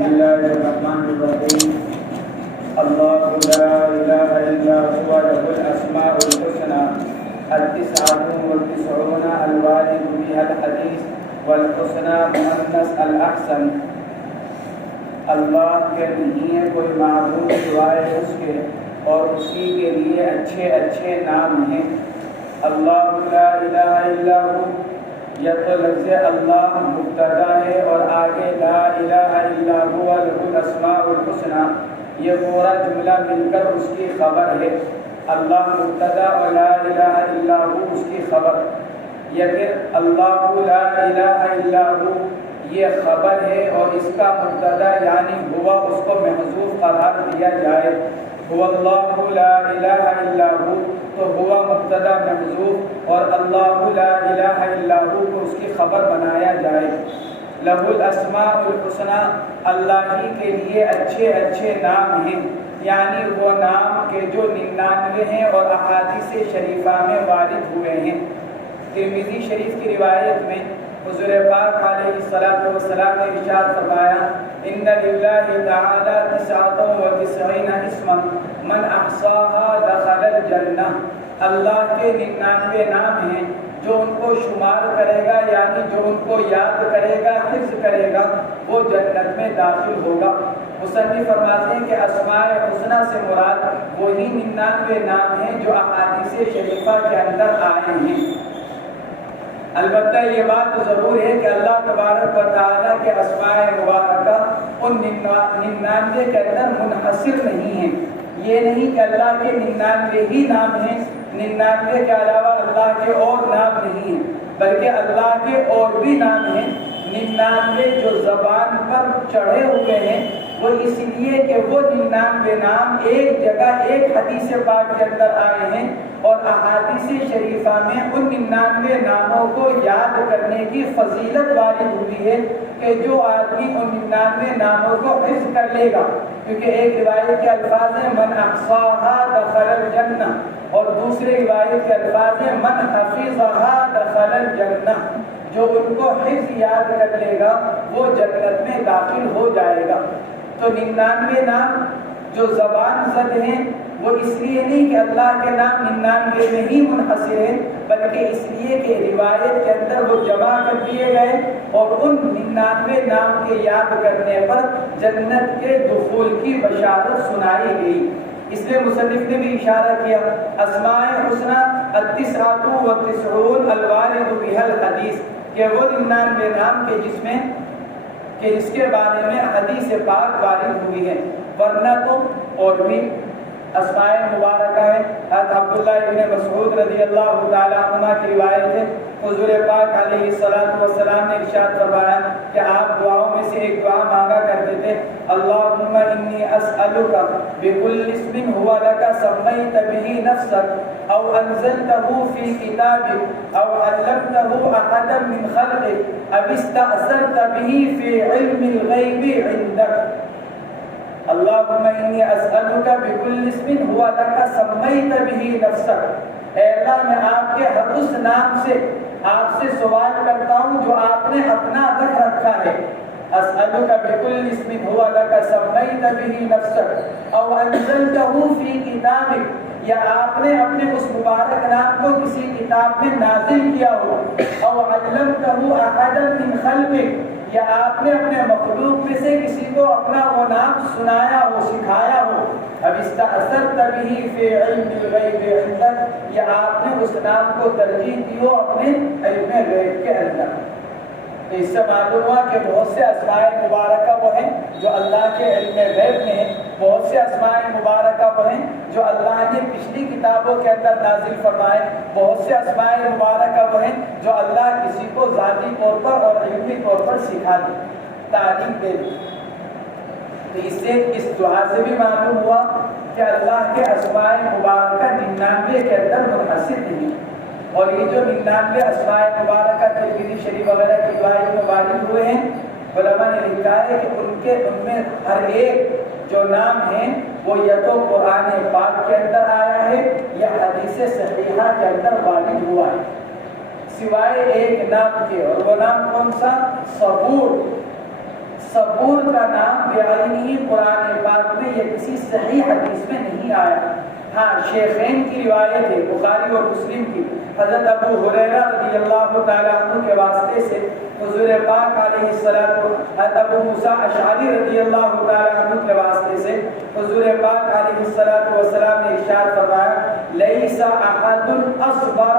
بسم الله الرحمن الرحيم. الله لا إله إلا هو له الأسماء الحسنى 99 الوارد بها الحديث والحسنى مؤنث الأحسن. اللہ کے نہیں ہے کوئی معبود سوائے اس کے، اور اسی کے لیے اچھے اچھے نام ہیں. اللہ لا الہ الا ہو، یا تو لفظ اللہ مبتدا ہے اور آگے لا الہ الا ہوا لہ الاسماء الحسنى، یہ پورا جملہ مل کر اس کی خبر ہے. اللہ مبتدا اور لا الہ الا ہو اس کی خبر، یا پھر اللہ لا الہ الا ہو یہ خبر ہے اور اس کا مبتدا یعنی ہوا اس کو محذوف قرار دیا جائے. هو اللہ لا الہ الا ہو تو ہوا مبتدا محذوف اور اللہ لا الہ الا ہو کو اس کی خبر بنایا جائے. لہ الاسماء الحسنى، اللہ ہی کے لیے اچھے اچھے نام ہیں، یعنی وہ نام کے جو 99 ہیں اور احادیث شریفہ میں وارد ہوئے ہیں. ترمذی شریف کی روایت میں حضور پاک علیہ الصلوۃ والسلام نے ارشاد فرمایا ان للہ تعالی 99 اسما من احصاها دخل الجنہ. اللہ کے 99 نام ہیں جو ان کو شمار کرے گا، یعنی جو ان کو یاد کرے گا، حفظ کرے گا، وہ جنت میں داخل ہوگا. مصنف فرماتے ہیں کہ اسماء حسنہ سے مراد وہی 99 نام ہیں جو احادیث شریفہ کے اندر آئے ہیں. البتہ یہ بات ضرور ہے کہ اللہ تبارک و تعالیٰ کے اسماء مبارکہ ان 99 کے اندر منحصر نہیں ہیں. یہ نہیں کہ اللہ کے 99 ہی نام ہیں، 99 کے علاوہ اللہ کے اور نام نہیں ہیں، بلکہ اللہ کے اور بھی نام ہیں. 99 جو زبان پر چڑھے ہوئے ہیں وہ اس لیے کہ وہ 99 نام ایک جگہ ایک حدیث پاک کے اندر آئے ہیں، اور احادیث شریفہ میں ان 99 ناموں کو یاد کرنے کی فضیلت وارد ہوئی ہے کہ جو آدمی ان 99 ناموں کو حفظ کر لے گا، کیونکہ ایک روایت کے الفاظ ہیں من احصاها دخل الجنہ، اور دوسرے روایت کے الفاظ ہیں من حفظها دخل الجنہ. جو ان کو حفظ یاد کر لے گا وہ جنت میں داخل ہو جائے گا. تو 99 نام جو زبان زد ہیں وہ اس لیے نہیں کہ اللہ کے نام 99 میں ہی منحصر ہیں، بلکہ اس لیے کہ روایت کے اندر وہ جمع کر دیے گئے اور ان 99 نام کے یاد کرنے پر جنت کے دخول کی بشارت سنائی گئی. اس لیے مصنف نے بھی اشارہ کیا اسماء حسنہ 99 الوارد بها الحدیث، کہ وہ 99 نام کے جس کے بارے میں حدیث پاک وارد ہوئی ہے. ورنہ تو اور بھی اسماء مبارکہ ہے. حضرت عبداللہ ابن مسعود رضی اللہ تعالی عنہ کی روایت ہے حضور پاک علیہ الصلوۃ والسلام نے ارشاد فرمایا کہ آپ دعاؤں میں سے ایک دعا مانگا کرتے تھے اللہم انی اسألک بکل اسم ہوا لک سمیت بہ نفسک او انزلتہ فی کتابک او علمتہ احدا من خلقک او استأثرت بہ فی علم الغیب عندک. اللہم انی اسألک بکل اسم ہوا لک سمیت بہ نفسک، اے اللہ میں آپ کے ہر اس نام سے آپ سے سوال کرتا ہوں جو آپ نے اپنا رکھ رکھا ہے. اسألک بکل اسم ہوا لک سمیت بہ نفسک او انزلتہ فی کتابک، یا آپ نے اپنے اس مبارک نام کو کسی کتاب میں نازل کیا ہو، او علمتہ احدا من خلقک، یا آپ نے اپنے مخلوق میں سے کسی کو اپنا وہ نام سنایا ہو، سکھایا ہو. اب استأثرت بہ فی علم الغیب عندک، یا آپ نے اس نام کو ترجیح دی ہو اپنے علم غیب کے اندر. تو اس سے معلوم ہوا کہ بہت سے اسماء مبارکہ وہ ہیں جو اللہ کے علم غیب میں ہیں، بہت سے اسماء مبارکہ وہ ہیں جو اللہ نے پچھلی کتابوں کے اندر نازل فرمائے، بہت سے اسماء مبارکہ وہ ہیں جو اللہ کسی کو ذاتی طور پر اور علمی طور پر سکھا دی، تعلیم دے دی. تو اس سے اس دعا سے بھی معلوم ہوا کہ اللہ کے اسماء مبارکہ 99 کے اندر منحصر نہیں. اور یہ جو 99 اسماء مبارکہ ترمذی شریف وغیرہ کی روایت میں وارد ہوئے ہیں، علماء نے لکھا ہے کہ ان میں ہر ایک جو نام ہیں وہ یا تو قرآن پاک کے اندر آیا ہے یا حدیث صحیحہ کے اندر وارد ہوا ہے، سوائے ایک نام کے، اور وہ نام کون سا؟ صبور. صبور کا نام ہی نہیں قرآن پاک میں یا کسی صحیح حدیث میں نہیں آیا۔ ہاں شیخین کی روایت ہے، بخاری اور مسلم کی، حضرت ابو ہریرہ رضی اللہ تعالیٰ عنہ کے واسطے سے حضور پاک علیہ الصلوۃ، حضرت ابو موسیٰ اشعری رضی اللہ تعالیٰ عنہ کے واسطے سے حضور پاک علیہ الصلوۃ والسلام نے ارشاد فرمایا لیس احد اصبر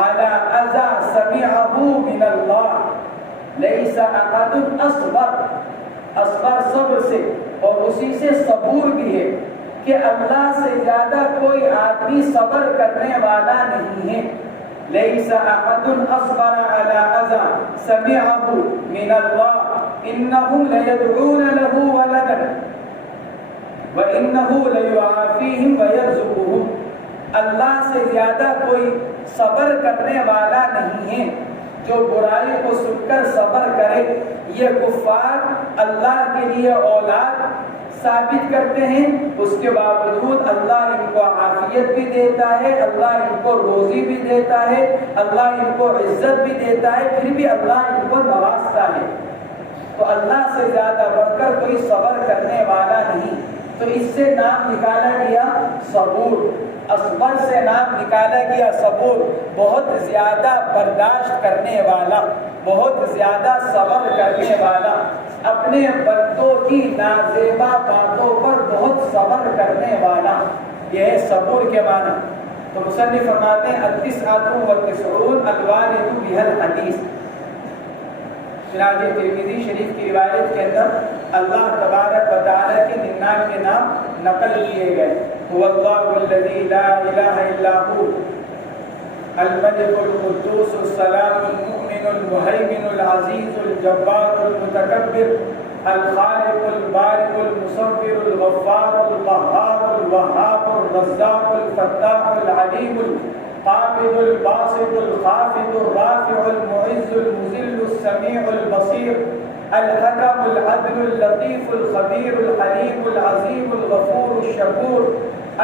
على اذى سمعه من اللہ، لیس احد اصبر صبر سے اور اسی سے صبور بھی ہے کہ اللہ سے زیادہ کوئی آدمی صبر کرنے والا نہیں ہے۔ لیس احد اصبر على اذى سمعه من اللہ انهم لیدعون له ولدا وانه لیعافیہم ویرزقهم، اللہ سے زیادہ کوئی صبر کرنے والا نہیں ہے جو برائی کو سن کر صبر کرے۔ یہ کفار اللہ کے لیے اولاد ثابت کرتے ہیں، اس کے باوجود اللہ ان کو عافیت بھی دیتا ہے، اللہ ان کو روزی بھی دیتا ہے، اللہ ان کو عزت بھی دیتا ہے، پھر بھی اللہ ان کو نوازتا ہے۔ تو اللہ سے زیادہ بڑھ کر کوئی صبر کرنے والا نہیں، تو اس سے نام نکالا گیا صبور، اصبر سے نام نکالا گیا صبور، بہت زیادہ برداشت کرنے والا، بہت زیادہ صبر کرنے والا، اپنے بندوں کی نازیبا باتوں پر بہت صبر کرنے والا، یہ ہے صبور کے معنی۔ تو مصنف فرماتے ہیں التسعۃ والتسعون الوارد بها الحدیث، چنانچہ ترمذی شریف کی روایت کے اندر اللہ تبارک و تعالیٰ کے 99 نام نقل کیے گئے۔ هو اللہ الذی لا الہ الا هو الملک القدوس السلام المؤمن المہیمن العزیز الجبار المتکبر الخالق البارئ المصور الغفار القہار الوہاب الرزاق الفتاح العلیم القابض الباسط الخافض الرافع المعز المذل السمیع البصیر الحکم العدل اللطیف الخبیر الحلیم العظیم الغفور الشکور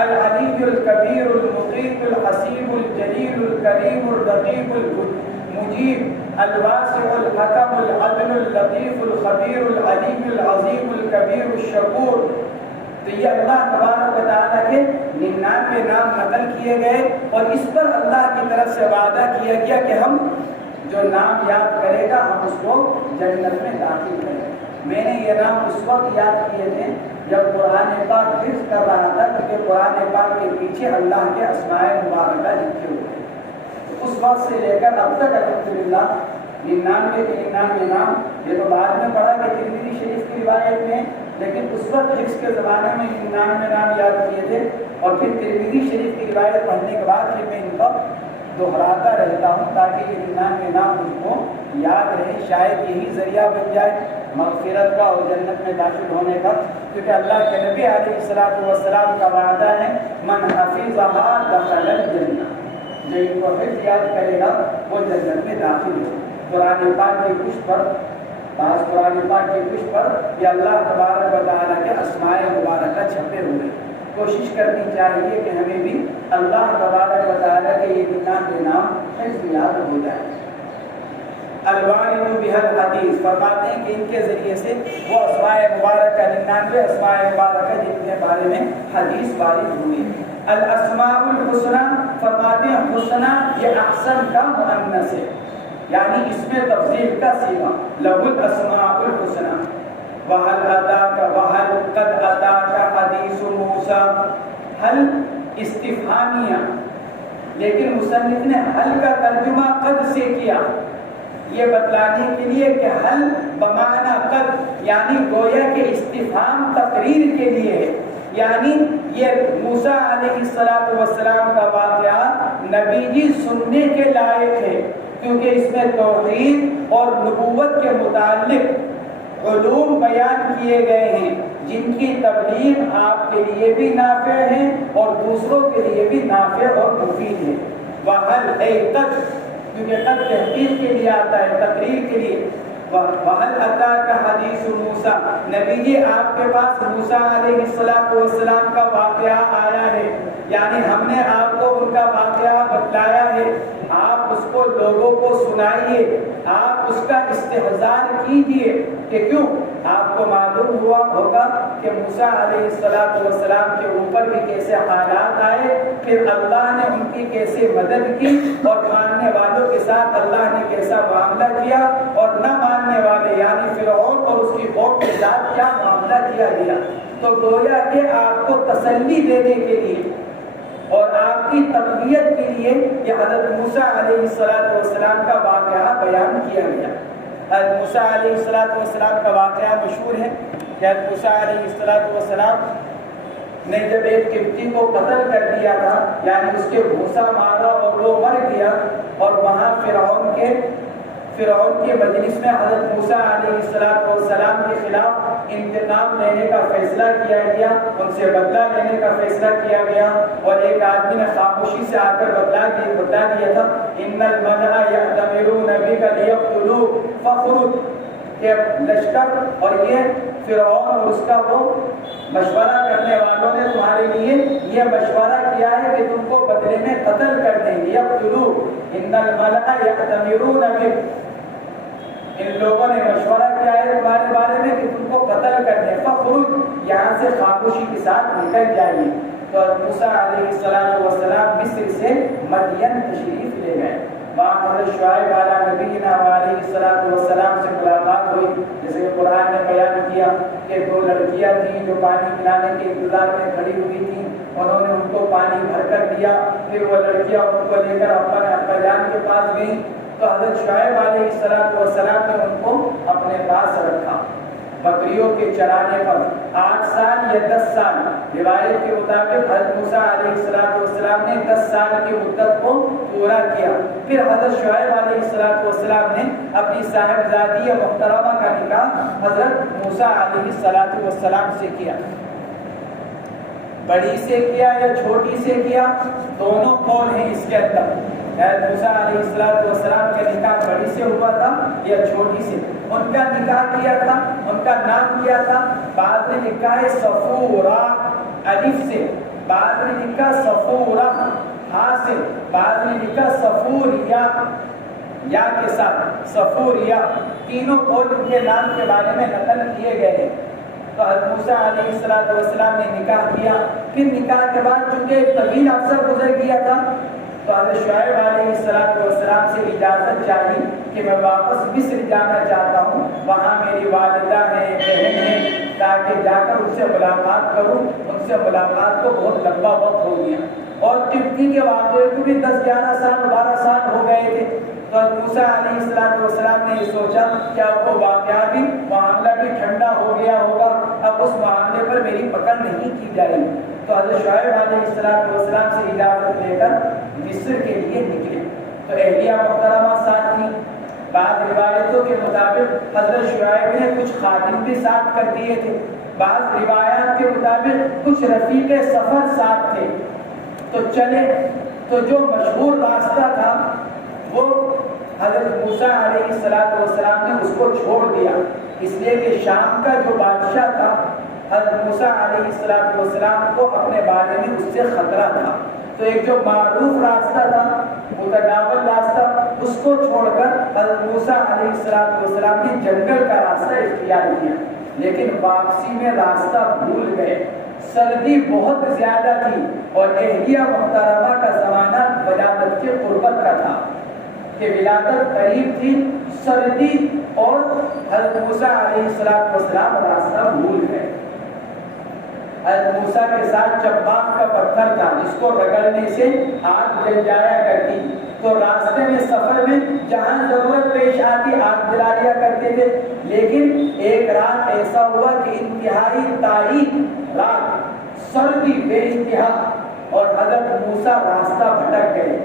العلی الکبیر المقیت الحسیب الجلیل الکریم الرقیب المجیب الواسع الحکم العدل اللطیف الخبیر العلیم العظیم الکبیر الشکور۔ تو یہ اللہ تبارک و تعالیٰ کے 99 نام نقل کیے گئے، اور اس پر اللہ کی طرف سے وعدہ کیا گیا کہ ہم جو نام یاد کرے گا ہم اس کو جنت میں داخل کریں گے۔ میں نے یہ نام اس وقت یاد کیے تھے جب قرآن پاک حفظ کر رہا تھا، کیونکہ قرآن پاک کے پیچھے اللہ کے اسماء مبارکہ لکھے ہوئے ہیں۔ اس وقت سے لے کر اب تک الحمدللہ 99 کے 99 نام، یہ تو بعد میں پڑھا کہ ترمذی شریف کی روایت میں، لیکن اس وقت حفظ کے زمانے میں 99 نام یاد کیے تھے، اور پھر ترمذی شریف کی روایت پڑھنے کے بعد پھر میں ان کو دہراتا رہتا ہوں تاکہ یہ 99 نام مجھ کو یاد رہے، شاید یہی ذریعہ بن جائے مغفرت کا اور جنت میں داخل ہونے کا، کیونکہ اللہ کے نبی علیہ الصلوۃ والسلام کا وعدہ ہے من حفظها دخل الجنہ، جو ان کو حفظ یاد کرے گا وہ جنت میں داخل ہو۔ قرآن پاک کی پشت پر، بعض قرآن پاک کی پشت پر یہ اللہ تبارک و تعالیٰ کے اسماء مبارکہ چھپے ہوئے، کوشش کرنی چاہیے کہ ہمیں بھی اللہ تبارک و تعالیٰ کے یہ 99 نام حفظ یاد ہو جائے۔ الوارد بها الحدیث، فرماتے ہیں کہ ان کے ذریعے سے وہ اسماء مبارکہ 99 اسماء مبارکہ جن کے بارے میں حدیث وارد ہوئی۔ الاسماء الحسنى، فرماتے ہیں حسنى یہ احسن کا مؤنث ہے، یعنی اس میں تفضیل کا صیغہ، له الاسماء الحسنى۔ وهل اتاك وهل قد اتاك حدیث موسیٰ، حل استفہامیہ، لیکن مصنف نے حل کا ترجمہ قد سے کیا، یہ بتلانے کے لیے کہ حل بمعنی قد، یعنی گویا کہ استفہام تقریر کے لیے ہے، یعنی یہ موسیٰ علیہ السلام کا واقعہ نبی جی سننے کے لائق ہے، کیونکہ اس میں توحید اور نبوت کے متعلق علوم بیان کیے گئے ہیں جن کی تبلیغ آپ کے لیے بھی نافع ہے اور دوسروں کے لیے بھی نافع اور مفید ہے۔ وَحَلْ اے قد، کیونکہ قد تحقیق کے لیے آتا ہے، تقریر کے لیے۔ وَحَلْ أَتَاكَ حَدِيثُ مُوسَىٰ، نبی جی آپ کے پاس موسیٰ علیہ السلام کا واقعہ آیا ہے، یعنی ہم نے آپ کو ان کا واقعہ بتلایا ہے، آپ اس کو لوگوں کو سنائیے، آپ اس کا استحضار کیجیے کہ کیوں آپ کو معلوم ہوا ہوگا کہ موسیٰ علیہ السلام کے اوپر بھی کیسے حالات آئے، پھر اللہ نے ان کی کیسے مدد کی، اور ماننے والوں کے ساتھ اللہ نے کیسا معاملہ کیا، اور نہ ماننے والے یعنی فرعون اور اس کی قوم کے ساتھ کیا معاملہ کیا گیا۔ تو گویا کہ آپ کو تسلی دینے کے لیے اور آپ کی تقویت کے لیے یہ حضرت موسیٰ علیہ السلام کا واقعہ بیان کیا گیا۔ حضرت موسیٰ علیہ السلام کا واقعہ مشہور ہے کہ حضرت موسیٰ علیہ السلام نے جب ایک قبطی کو قتل کر دیا تھا، یعنی اس کے گھوسا مارا اور وہ مر گیا، اور وہاں فرعون کے مجلس میں حضرت موسیٰ علیہ السلام کے خلاف انتقام لینے کا فیصلہ کیا گیا، ان سے بدلہ لینے کا فیصلہ کیا گیا، اور ایک آدمی نے خاموشی سے آ کر بتلا دیا تھا ان الملأ یأتمرون بک لیقتلوک فاخرج، کہ لشکر اور یہ فرعون اور اس کا وہ مشورہ کرنے والوں نے تمہارے لیے یہ مشورہ کیا ہے کہ تم کو بدلے میں قتل کر دیں گے۔ یقتلوک ان الملأ یأتمرون بک، ان لوگوں نے مشورہ کیا ہے تمہارے بارے میں کہ تم کو قتل کر دیں، فخرج، یہاں سے خاموشی کے ساتھ نکل جائیے۔ تو موسیٰ علیہ السلام مصر سے مدین تشریف لے گئے، وہاں حضرت شعیب علیہ نبینا علیہ السلام سے ملاقات ہوئی، جیسے کہ قرآن نے بیان کیا کہ دو لڑکیاں تھیں جو پانی پلانے کے انتظار میں کھڑی ہوئی تھیں، انہوں نے ان کو پانی بھر کر دیا، پھر وہ لڑکیاں ان کو لے کر ابا جان کے پاس گئیں، تو حضرت شعیب علیہ السلام نے ان کو اپنے پاس رکھا بکریوں کے چرانے پر 8 سال یا 10 سال، روایت کے مطابق حضرت موسیٰ علیہ السلام نے 10 سال کی مدت کو پورا کیا۔ پھر حضرت شعیب علیہ السلام نے اپنی صاحبزادی محترمہ کا نکاح حضرت موسیٰ علیہ السلام سے کیا۔ بڑی سے کیا یا چھوٹی سے کیا، دونوں قول ہیں اس کے اندر۔ موسیٰ علیہ السلام کا نکاح بڑی سے ہوا تھا یا چھوٹی سے؟ ان کا نکاح کیا تھا، ان کا نام کیا تھا، بعد میں لکھا ہے صفورہ الف سے، بعد میں لکھا صفورہ ہاں سے، بعد میں لکھا صفوریہ یا کے ساتھ صفوریہ، تینوں قول کے نام کے بارے میں نقل کیے گئے ہیں۔ تو حضرت موسیٰ علیہ السلام نے نکاح کیا، پھر نکاح کے بعد چونکہ ایک طویل عرصہ گزر گیا تھا، تو حضرت شعیب علیہ السلام سے اجازت چاہی کہ میں واپس مصر جانا چاہتا ہوں، وہاں میری والدہ ہے، بہن ہے، تاکہ جا کر ان سے ملاقات کروں۔ ان سے ملاقات کو بہت لمبا وقت ہو گیا، اور قبطی کے واقعے کو بھی 10-11 سال 12 سال ہو گئے تھے۔ تو موسیٰ علیہ السلام نے یہ سوچا کہ اب وہ واقعہ بھی معاملہ بھی ٹھنڈا ہو گیا ہوگا، اب اس معاملے پر میری پکڑ نہیں کی جائے گی۔ تو حضرت شعیب علیہ السلام سے اجازت لے کر مصر کے لیے نکلے۔ تو اہلیہ محترمہ ساتھ تھی، بعض روایتوں کے مطابق حضرت شعیب نے کچھ خادم بھی ساتھ کر دیے تھے، بعض روایات کے مطابق کچھ رفیق سفر ساتھ تھے۔ تو چلے، تو جو مشہور راستہ تھا وہ حضرت موسیٰ علیہ السلام نے اس کو چھوڑ دیا، اس لیے کہ شام کا جو بادشاہ تھا حضرت موسیٰ علیہ السلام کو اپنے بارے میں اس سے خطرہ تھا۔ تو ایک جو معروف راستہ تھا، متداول راستہ، اس کو چھوڑ کر حضرت موسیٰ علیہ السلام نے جنگل کا راستہ اختیار کیا، لیکن واپسی میں راستہ بھول گئے۔ سردی بہت زیادہ تھی اور اہلیہ محترمہ کا زمانہ ولادت کے قربت کا تھا کہ ولادت قریب تھی، سردی، اور حضرت موسیٰ علیہ السلام راستہ بھول گئے۔ حضرت موسیٰ کے ساتھ چباق کا پتھر تھا جس کو رگڑنے سے آگ جل جایا کرتی، تو راستے میں سفر میں جہاں ضرورت پیش آتی آگ جلا لیا کرتے تھے، لیکن ایک رات ایسا ہوا کہ انتہائی تاریک رات، سردی بے انتہا، اور حضرت موسیٰ راستہ بھٹک گئے،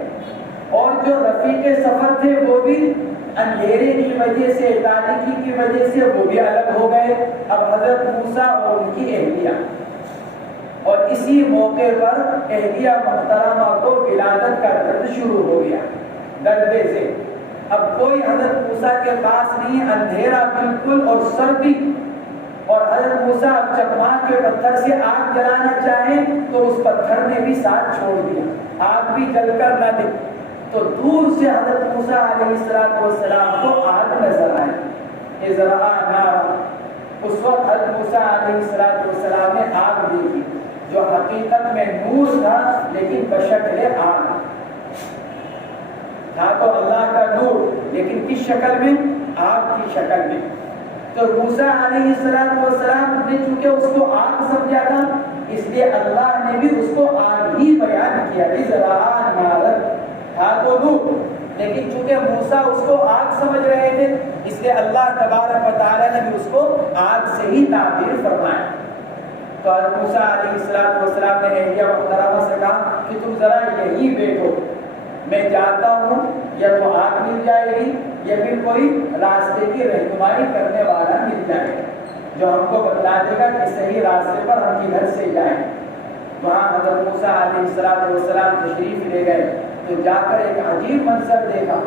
اور جو رفیق سفر تھے وہ بھی اندھیرے کی وجہ سے، تاریکی کی وجہ سے وہ بھی الگ ہو گئے۔ اب حضرت موسیٰ اور ان کی اہلیہ، اور اسی موقع پر اہلیہ محترمہ کو ولادت کا درد شروع ہو گیا، دردے سے۔ اب کوئی حضرت موسیٰ کے پاس نہیں، اندھیرا بالکل اور سردی، اور حضرت موسیٰ اب چکماک کے پتھر سے آگ جلانا چاہیں تو اس پتھر نے بھی ساتھ چھوڑ دیا، آگ بھی جل کر نہ دے۔ تو دور سے حضرت موسیٰ علیہ السلام کو آگ نظر آئی، اذ رأى نارا، اس وقت حضرت موسیٰ علیہ السلام نے آگ دیکھی جو حقیقت میں نور تھا لیکن بشکل آگ تھا، تو اللہ کا نور لیکن کس شکل میں؟ آگ کی شکل میں۔ تو موسیٰ علیہ السلام نے چونکہ اس کو آگ سمجھا تھا، اس لیے اللہ نے بھی اس کو آگ ہی بیان کیا، اذ رأى نارا، تھا تو نور لیکن چونکہ موسیٰ اس کو آگ سمجھ رہے تھے، اس لیے اللہ تبارک و تعالیٰ نے بھی اس کو آگ سے ہی تعبیر فرمایا۔ تو حضرت موسیٰ علیہ السلام نے اہلیہ محترمہ سے کہا کہ تم ذرا یہی بیٹھو، میں جاتا ہوں، یا تو آگ مل جائے گی یا پھر کوئی راستے کی رہنمائی کرنے والا مل جائے گا جو ہم کو بتلا دے گا کہ صحیح راستے پر ہم کدھر سے جائیں۔ وہاں حضرت موسیٰ علیہ السلام تشریف لے گئے تو جا کر ایک عجیب منظر دیکھا۔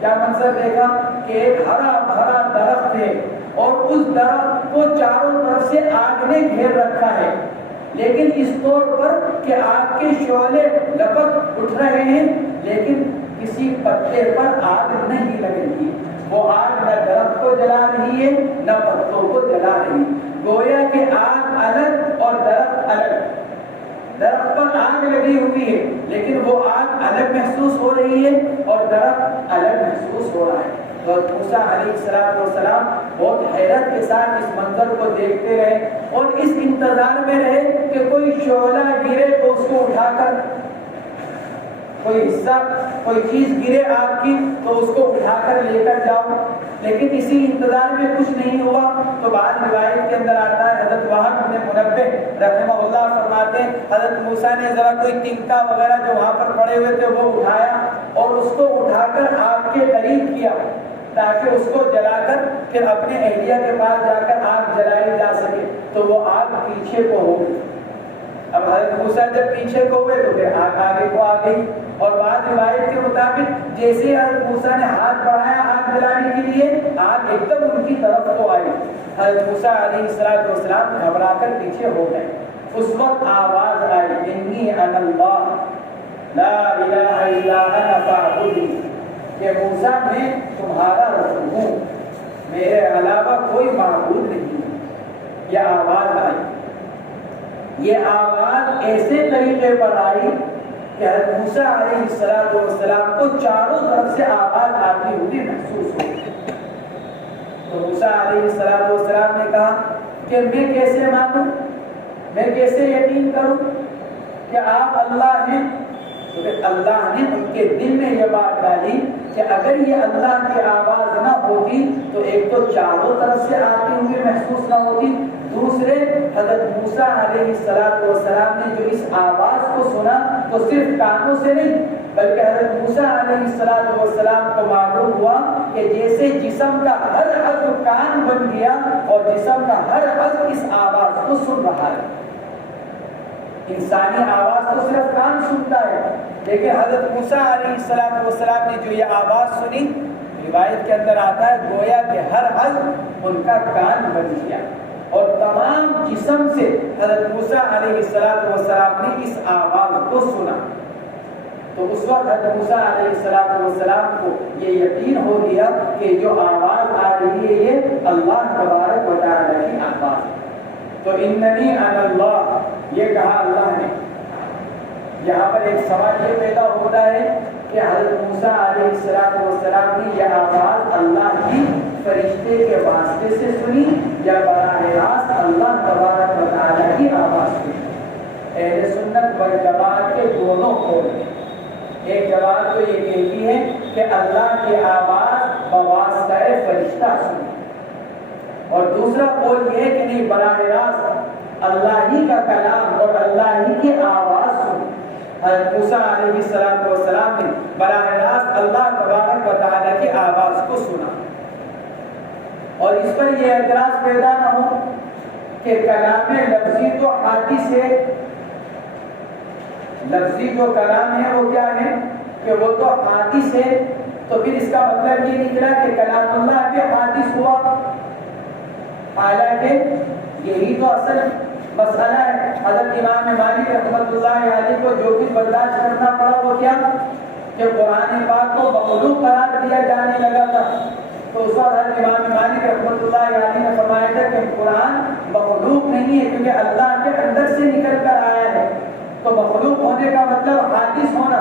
کیا منظر دیکھا؟ کہ ایک ہرا بھرا درخت ہے اور اس درخت کو چاروں طرف سے آگ نے گھیر رکھا ہے، لیکن اس طور پر کہ آگ کے شعلے لپک اٹھ رہے ہیں لیکن کسی پتے پر آگ نہیں لگ رہی، وہ آگ نہ درخت کو جلا رہی ہے نہ پتوں کو جلا رہی، گویا کہ آگ الگ اور درخت الگ۔ درخت پر آگ لگی ہوئی ہے لیکن وہ آگ الگ محسوس ہو رہی ہے اور درخت الگ محسوس ہو رہا ہے۔ تو موسیٰ علیہ السلام بہت حیرت کے ساتھ اس منظر کو دیکھتے رہے اور اس انتظار میں رہے کہ کوئی شعلہ گرے تو اس کو اٹھا کر، کوئی حصہ کوئی چیز گرے آگ کی تو اس کو اٹھا کر لے کر جاؤ، لیکن اسی انتظار میں کچھ نہیں ہوا۔ تو بعض روایت کے اندر آتا ہے، حضرت وہاب بن منبہ رحمہ اللہ فرماتے ہیں حضرت موسیٰ نے ذرا کوئی تنکا وغیرہ جو وہاں پر پڑے ہوئے تھے وہ اٹھایا اور اس کو اٹھا کر آگ کے قریب کیا تاکہ اس کو جلا کر پھر اپنے اہلیہ کے پاس جا کر آگ جلائی جا سکے، تو وہ آگ پیچھے کو ہو گئی۔ اب حضرت موسیٰ جب پیچھے کو ہوئے تو پھر آگ آگے کو آ گئی، اور بعض روایت کے مطابق جیسے حضرت موسیٰ نے ہاتھ بڑھایا آگ جلانے کے لیے، آگ ایک دم ان کی طرف کو آئی۔ حضرت موسیٰ علیہ السلام گھبرا کر پیچھے ہو گئے۔ اس وقت آواز آئی، انی انا اللہ لا الہ الا انا فاعبدنی، کہ موسیٰ میں تمہارا رب ہوں، میرے علاوہ کوئی معبود نہیں۔ یہ آواز آئی، یہ آواز ایسے طریقے پر آئی کہ حضرت موسیٰ علیہ السلام کو چاروں طرف سے آواز آتی ہوئی محسوس ہوئی۔ تو موسیٰ علیہ السلام نے کہا کہ میں کیسے مانوں، میں کیسے یقین کروں کہ آپ اللہ ہیں؟ تو پھر اللہ نے ان کے دل میں یہ بات ڈالی کہ اگر یہ اللہ کی آواز نہ ہوتی تو ایک تو چاروں طرف سے آتی ہوئی محسوس نہ ہوتی، دوسرے حضرت موسیٰ علیہ السلام نے جو اس آواز کو سنا تو صرف کانوں سے نہیں بلکہ حضرت موسیٰ علیہ السلام کو معلوم ہوا کہ جیسے جسم کا ہر عضو کان بن گیا اور جسم کا ہر عضو اس آواز کو سن رہا ہے۔ انسانی آواز تو صرف کان سنتا ہے، لیکن حضرت موسیٰ علیہ السلام نے جو یہ آواز سنی، روایت کے اندر آتا ہے گویا کہ ہر عضو ان کا کان بن گیا اور تمام جسم سے حضرت موسیٰ علیہ السلام نے اس آواز کو سنا۔ تو اس وقت حضرت موسیٰ علیہ السلام کو یہ یقین ہو گیا کہ جو آواز آ رہی ہے یہ اللہ تبارک و تعالیٰ کی آواز ہے۔ تو اننی انا اللہ، یہ کہا اللہ نے۔ یہاں پر ایک سوال یہ پیدا ہوتا ہے کہ حضرت موسیٰ علیہ السلام نے یہ آواز اللہ کی فرشتے کے واسطے سے سنی یا براہ راست اللہ تبارک و تعالیٰ کی آواز سنی؟ اہل سنت والجماعت کے دونوں قول ہیں۔ ایک جماعت تو یہ کہتی ہے کہ اللہ کی آواز بواسطہ فرشتہ سنی، اور دوسرا قول یہ ہے کہ نہیں، براہ راست اللہ ہی کا کلام اور اللہ ہی کی آواز سنی۔ حضرت موسیٰ علیہ السلام نے براہ راست اللہ تبارک و تعالیٰ کی آواز کو سنا، اور اس پر یہ اعتراض پیدا نہ ہو کہ کلام لفظی تو حادث ہے، لفظی جو کلام ہے وہ کیا ہے کہ وہ تو حادث ہے، تو پھر اس کا مطلب یہ نکلا کہ کلام اللہ بھی حادث ہوا، حالانکہ یہی تو اصل مسئلہ ہے۔ حضرت امام مالک رحمۃ اللہ علیہ کو جو کچھ برداشت کرنا پڑا وہ کیا کہ قرآن پاک کو مخلوق قرار دیا جانے لگا تھا، تو اس وقت حضرت امام مالک رحمۃ اللہ علیہ نے فرمایا تھا کہ قرآن مخلوق نہیں ہے کیونکہ اللہ کے اندر سے نکل کر آیا ہے، تو مخلوق ہونے کا مطلب حادث ہونا،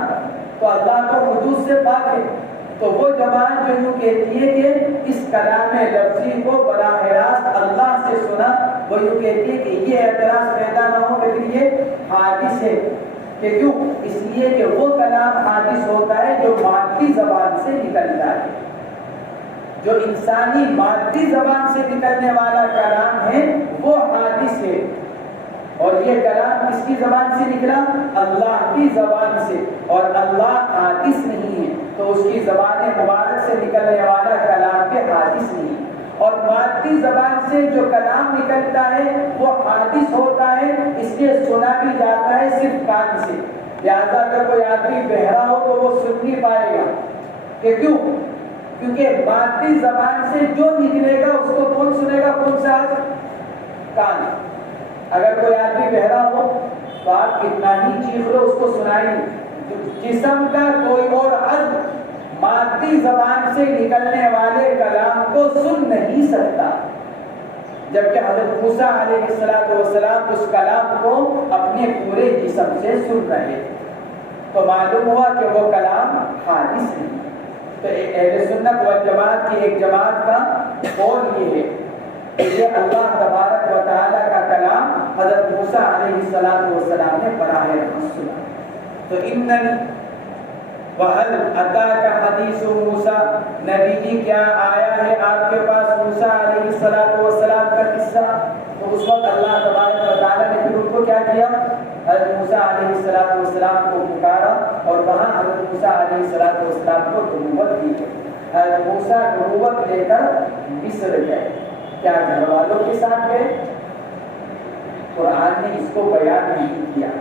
تو اللہ کو حدوث سے پاک ہے۔ تو وہ جماعت جو یوں کہتی ہے کہ اس کلام لفظی کو براہ راست اللہ سے سنا، وہ یوں کہتی ہے کہ یہ اعتراض پیدا نہ ہو لیکن یہ حادث ہے، کہ کیوں؟ اس لیے کہ وہ کلام حادث ہوتا ہے جو مادی زبان سے نکلتا ہے، جو انسانی مادی زبان سے نکلنے والا کلام ہے وہ حادث ہے، اور یہ کلام کس کی زبان سے نکلا؟ اللہ کی زبان سے، اور اللہ حادث نہیں ہے، تو اس کی زبان مبارک سے نکلنے والا کلام کے حادث نہیں ہے۔ اور مادی زبان سے جو کلام نکلتا ہے وہ حادث ہوتا ہے، اس لیے سنا بھی جاتا ہے صرف کان سے، لہذا اگر کوئی آدمی بہرا ہو تو وہ سن نہیں پائے گا، کہ کیوں؟ کیونکہ مادی زبان سے جو نکلے گا اس کو کون سنے گا؟ کون سا؟ کان۔ اگر کوئی آدمی بہرا ہو تو آپ کتنا ہی چیخ لو اس کو سنائی نہیں۔ جسم کا کوئی اور عضو مادی زبان سے نکلنے والے کلام کو سن نہیں سکتا، جبکہ حضرت موسیٰ علیہ السلام اس کلام کو اپنے پورے جسم سے سن رہے تھے، تو معلوم ہوا کہ وہ کلام حادث نہیں۔ تو اہل سنت والجماعت کی ایک جماعت کا قول یہ ہے کہ یہ اللہ تبارک و تعالیٰ کا کلام حضرت موسیٰ علیہ السلام نے براہ راست سنا۔ تو اننی وَهَلْ أَتَاكَ حَدِيثُ مُوسَىٰ، نبی جی کیا آیا ہے آپ کے پاس موسیٰ علیہ السلام کا قصہ؟ تو اس وقت اللہ تبارک و تعالیٰ نے پھر ان کو کیا کیا؟ حضرت موسیٰ علیہ السلام کو پکارا، اور وہاں حضرت موسیٰ علیہ السلام کو نبوت دی گئی۔ حضرت موسیٰ نبوت لے کر مصر گئے، کیا گھر والوں کے ساتھ گئے؟ قرآن نے اس کو بیان نہیں کیا۔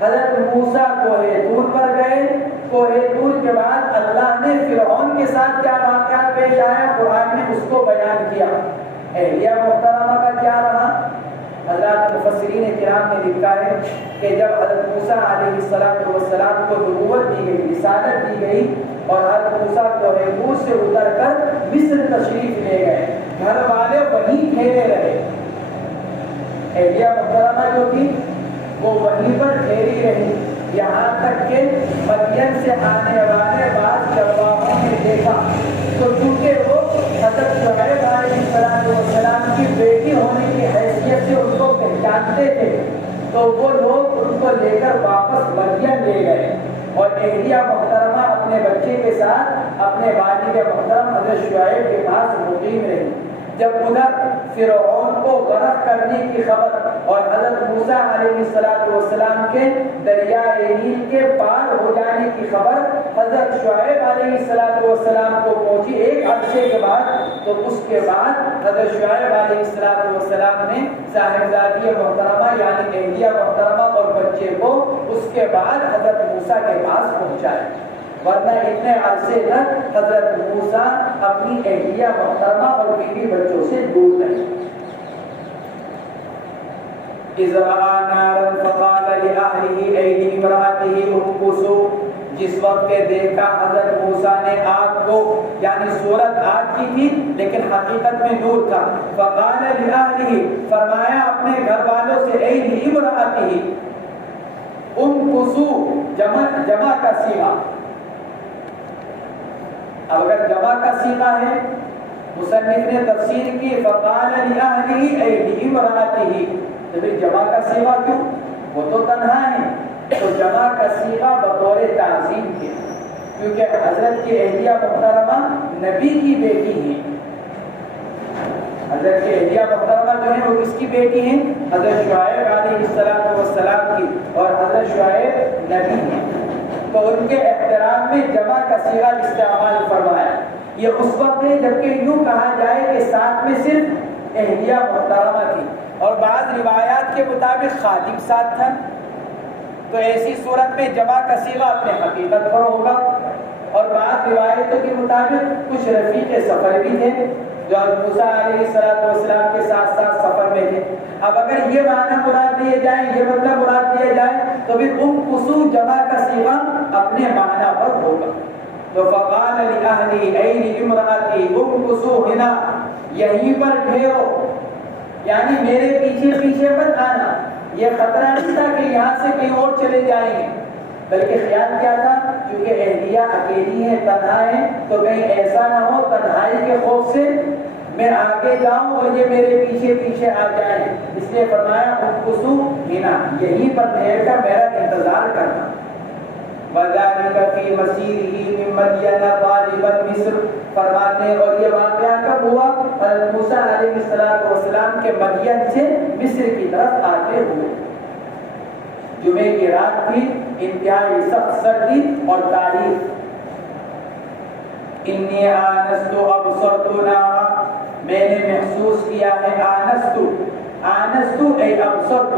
حضرت موسیٰ کوہ طور پر گئے، کوہ طور کے بعد اللہ نے فرعون کے ساتھ کیا واقعات پیش آیا قرآن نے اس کو بیان کیا۔ اہلیہ محترمہ کا کیا رہا؟ حضرات مفسرین کرام نے لکھا ہے کہ جب حضرت موسیٰ علیہ السلام کو نبوت دی گئی، رسالت دی گئی، اور حضرت موسیٰ کوہ طور سے اتر کر مصر تشریف لے گئے، گھر والے وہیں ٹھہرے رہے۔ اہلیہ محترمہ جو تھی وہ وہیں پر ٹھہری رہی، یہاں تک کہ مدین سے آنے والے بعض جوابوں نے دیکھا تو چونکہ وہ حضرت شعیب علیہ السلام کی بیٹی ہونے کی حیثیت سے ان کو پہچانتے تھے، تو وہ لوگ ان کو لے کر واپس مدین لے گئے، اور اہلیہ محترمہ اپنے بچے کے ساتھ اپنے والد محترم حضرت شعیب کے پاس مقیم رہی۔ جب ادھر فرعون کو غرق کرنے کی خبر اور حضرت موسیٰ علیہ السلام کے دریائے نیل کے پار ہو جانے کی خبر حضرت شعیب علیہ السلام کو پہنچی ایک عرصے کے بعد، تو اس کے بعد حضرت شعیب علیہ السلام نے صاحبزادی محترمہ یعنی اہلیہ محترمہ اور بچے کو اس کے بعد حضرت موسیٰ کے پاس پہنچایا، ورنہ اتنے عرصے تک حضرت موسیٰ اپنی اہلیہ محترمہ اور بیوی بچوں سے دور رہے۔ اِذْ رَأَىٰ نَارًا فَقَالَ لِأَهْلِهِ أَيْ لِامْرَأَتِهِ امْكُثُوا، جس وقت دیکھا حضرت موسیٰ نے آگ کو، یعنی صورت آگ کی تھی لیکن حقیقت میں نور تھا، فَقَالَ لِأَهْلِهِ، فرمایا اپنے گھر والوں سے، أَيْ لِامْرَأَتِهِ امْكُثُوا، جمع کا صیغہ، اب اگر جمع کا صیغہ ہے مصنف نے تفسیر کی فقال لأهله أي لامرأته، تو پھر جمع کا صیغہ کیوں؟ وہ تو تنہا ہے، تو جمع کا صیغہ بطور تعظیم کے، کیونکہ حضرت کی اہلیہ محترمہ نبی کی بیٹی ہیں، حضرت کی اہلیہ محترمہ جو ہیں وہ کس کی بیٹی ہیں؟ حضرت شعیب علیہ السلام کی، اور حضرت شعیب نبی ہیں، تو ان کے احترام میں جمع کا صیغہ استعمال فرمایا۔ یہ اس وقت ہے جبکہ یوں کہا جائے کہ ساتھ میں صرف اہلیہ محترمہ تھی، اور بعض روایات کے مطابق خادم ساتھ تھا، تو ایسی صورت میں جمع کا صیغہ اپنے حقیقت پر ہوگا، اور بعض روایتوں کے مطابق کچھ رفیق سفر بھی تھے جو موسیٰ علیہ السلام کے ساتھ ساتھ سفر میں تھے۔ اب اگر یہ معنی مراد دیے جائیں، یہ مطلب مراد دیا جائے، تو پھر امکثوا جمع کا صیغہ اپنے معنی پر ہوگا، تو فقال لأهلی این امرأتی امکثوا ہنا، یہیں پر ٹھہرو، یعنی میرے پیچھے پیچھے مت آنا. یہ خطرہ نہیں تھا کہ یہاں سے کہیں اور چلے جائیں گے، بلکہ خیال کیا تھا کیونکہ اہلیہ اکیلی ہیں، تنہا ہیں، تو کہیں ایسا نہ ہو تنہائی کے خوف سے میں آگے جاؤں اور یہ میرے پیچھے پیچھے آ جائیں. اس لیے فرمایا امکثوا ہنا، یہیں پر ٹھہر کر میرا انتظار کرنا. وَذَلِكَ فِي مَسِيرِهِ مِن مَدْيَنَ طَالِبًا مِصْرَ، فرماتے ہیں اور یہ واقعہ کب ہوا؟ حضرت موسیٰ علیہ السلام کے مدین سے مصر کی طرف آتے ہوئے. جمعے کی رات تھی، انتہائی سخت سردی اور تاریخ. انی آنست ابصرت نارا، میں نے محسوس کیا ہے. آنست ای ابصرت.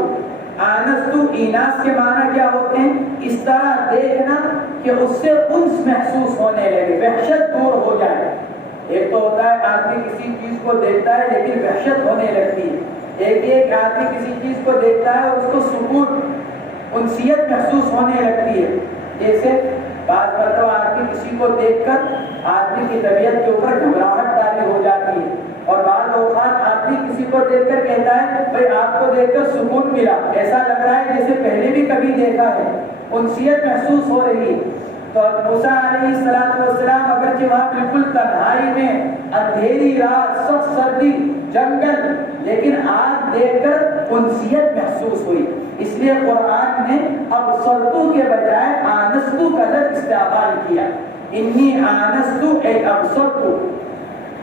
آنستو ایناس کے معنی کیا ہوتے ہیں؟ اس طرح دیکھنا کہ اس سے انس محسوس ہونے لگے، وحشت دور ہو جائے. ایک تو ہوتا ہے آدمی کسی چیز کو دیکھتا ہے لیکن وحشت ہونے لگتی ہے، ایک آدمی کسی چیز کو دیکھتا ہے اور اس کو سکون، انسیت محسوس ہونے لگتی ہے. جیسے بعض مرتبہ آدمی کسی کو دیکھ کر آدمی کی طبیعت کے اوپر گھبراہٹ طاری ہو جاتی ہے، اور بعض اوقات آدمی کسی کو دیکھ کر کہتا ہے بھائی آپ کو دیکھ کر سکون ملا، ایسا لگ رہا ہے جیسے پہلے بھی کبھی دیکھا ہے، انسیت محسوس ہو رہی ہے. تو موسیٰ علیہ السلام اگرچہ وہاں بالکل تنہائی میں، اندھیری رات، سخت سردی، جنگل، لیکن آگ دیکھ کر انسیت محسوس ہوئی. اس لیے قرآن نے ابصرتو کے بجائے آنستو کا لفظ استعمال کیا. انی آنستو اے ابصرتو،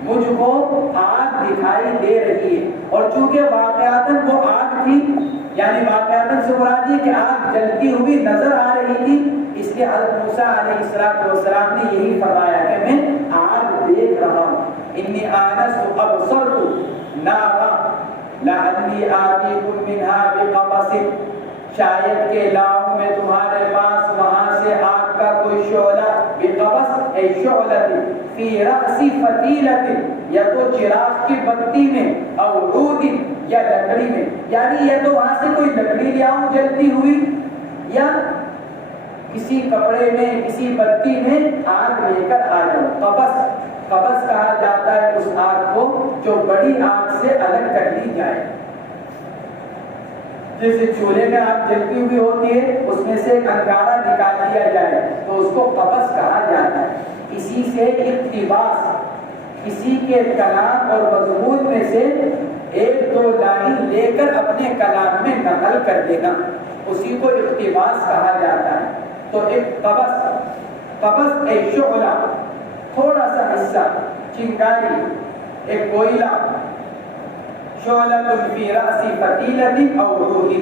مجھ کو آگ دکھائی دے رہی ہے. اور چونکہ واقعاتاً وہ آگ تھی، یعنی واقعاتاً سے مراد یہ کہ آگ جلتی ہوئی نظر آ رہی تھی، اس لیے حضرت موسیٰ علیہ السلام نے یہی فرمایا کہ میں آگ دیکھ رہا ہوں. انی آنست ابصرت نارا لعلی آتیکم منہا بقبس، شاید کہ لاؤں میں تمہارے پاس وہاں سے آگ کا کوئی شعلہ. بقبس اے شعلۃ فی رأس فتیلۃ، یا تو چراغ کی بتی میں، او عود یا لکڑی میں، یعنی یا تو وہاں سے کوئی لکڑی لے آؤں جلتی ہوئی، یا کسی کپڑے میں، کسی بتی میں آگ لے کر آ جاؤ. قبس کہا جاتا ہے اس آگ کو جو بڑی آگ سے الگ کر لی جائے. جیسے چولہے میں آگ جلتی ہوئی ہوتی ہے، اس میں سے ایک انگارہ نکال لیا جائے تو اس کو قبس کہا جاتا ہے. اسی سے اقتباس، کسی کے کلام اور مضمون میں سے ایک دو لائن لے کر اپنے کلام میں نقل کر دینا، اسی کو اقتباس کہا جاتا ہے. تو ایک قبس ایک شعلہ، تھوڑا سا حصہ، چنگاری، ایک کوئلہ. شعلۃ فی رأس فتیلۃ او عود،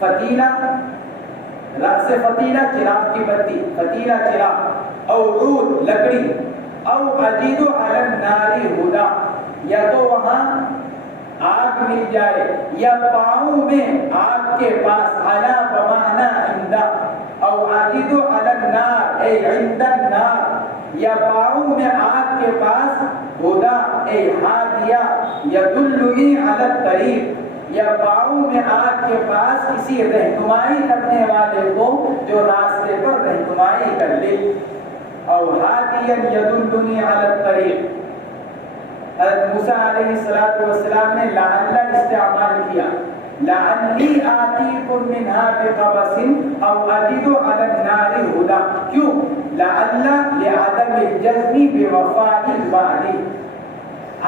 فتیلہ رأس فتیلہ چراغ کی بتی، فتیلہ چراغ، او عود لکڑی، او اجد علی النار ہدا، یا تو وہاں آگ مل جائے، یا پاؤں میں آگ کے پاس، علی بمعنی عند، او اجد علی النار اے عند النار، یا پاؤں میں آگ کے پاس، ہدا اے ہادیہ یدلنی علی الطریق، یا پاؤں میں آگ کے پاس کسی رہنمائی کرنے والے کو جو راستے پر رہنمائی کر لے. او ہادیا یدلنی علی الطریق. حضرت موسیٰ علیہ السلام نے لعل استعمال کیا. لعلی آتیکم منہا بقبس او اجد علی النار ہدا. کیوں؟ لعل لعدم الجزم بوفاء الوعد.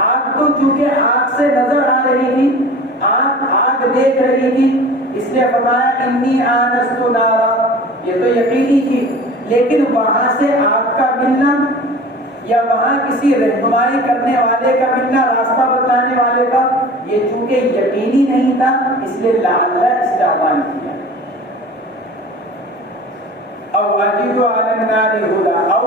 آگ تو چونکہ آگ سے نظر آ رہی تھی، آگ دیکھ رہی تھی، اس لیے فرمایا انی آنست نارا، یہ تو یقینی تھی. لیکن وہاں سے آگ کا ملنا یا وہاں کسی رہنمائی کرنے والے کا ملنا، راستہ بتانے والے کا، یہ چونکہ یقینی نہیں تھا، اس لیے لعل استعمال کیا. او اجد علی النار ہدا، او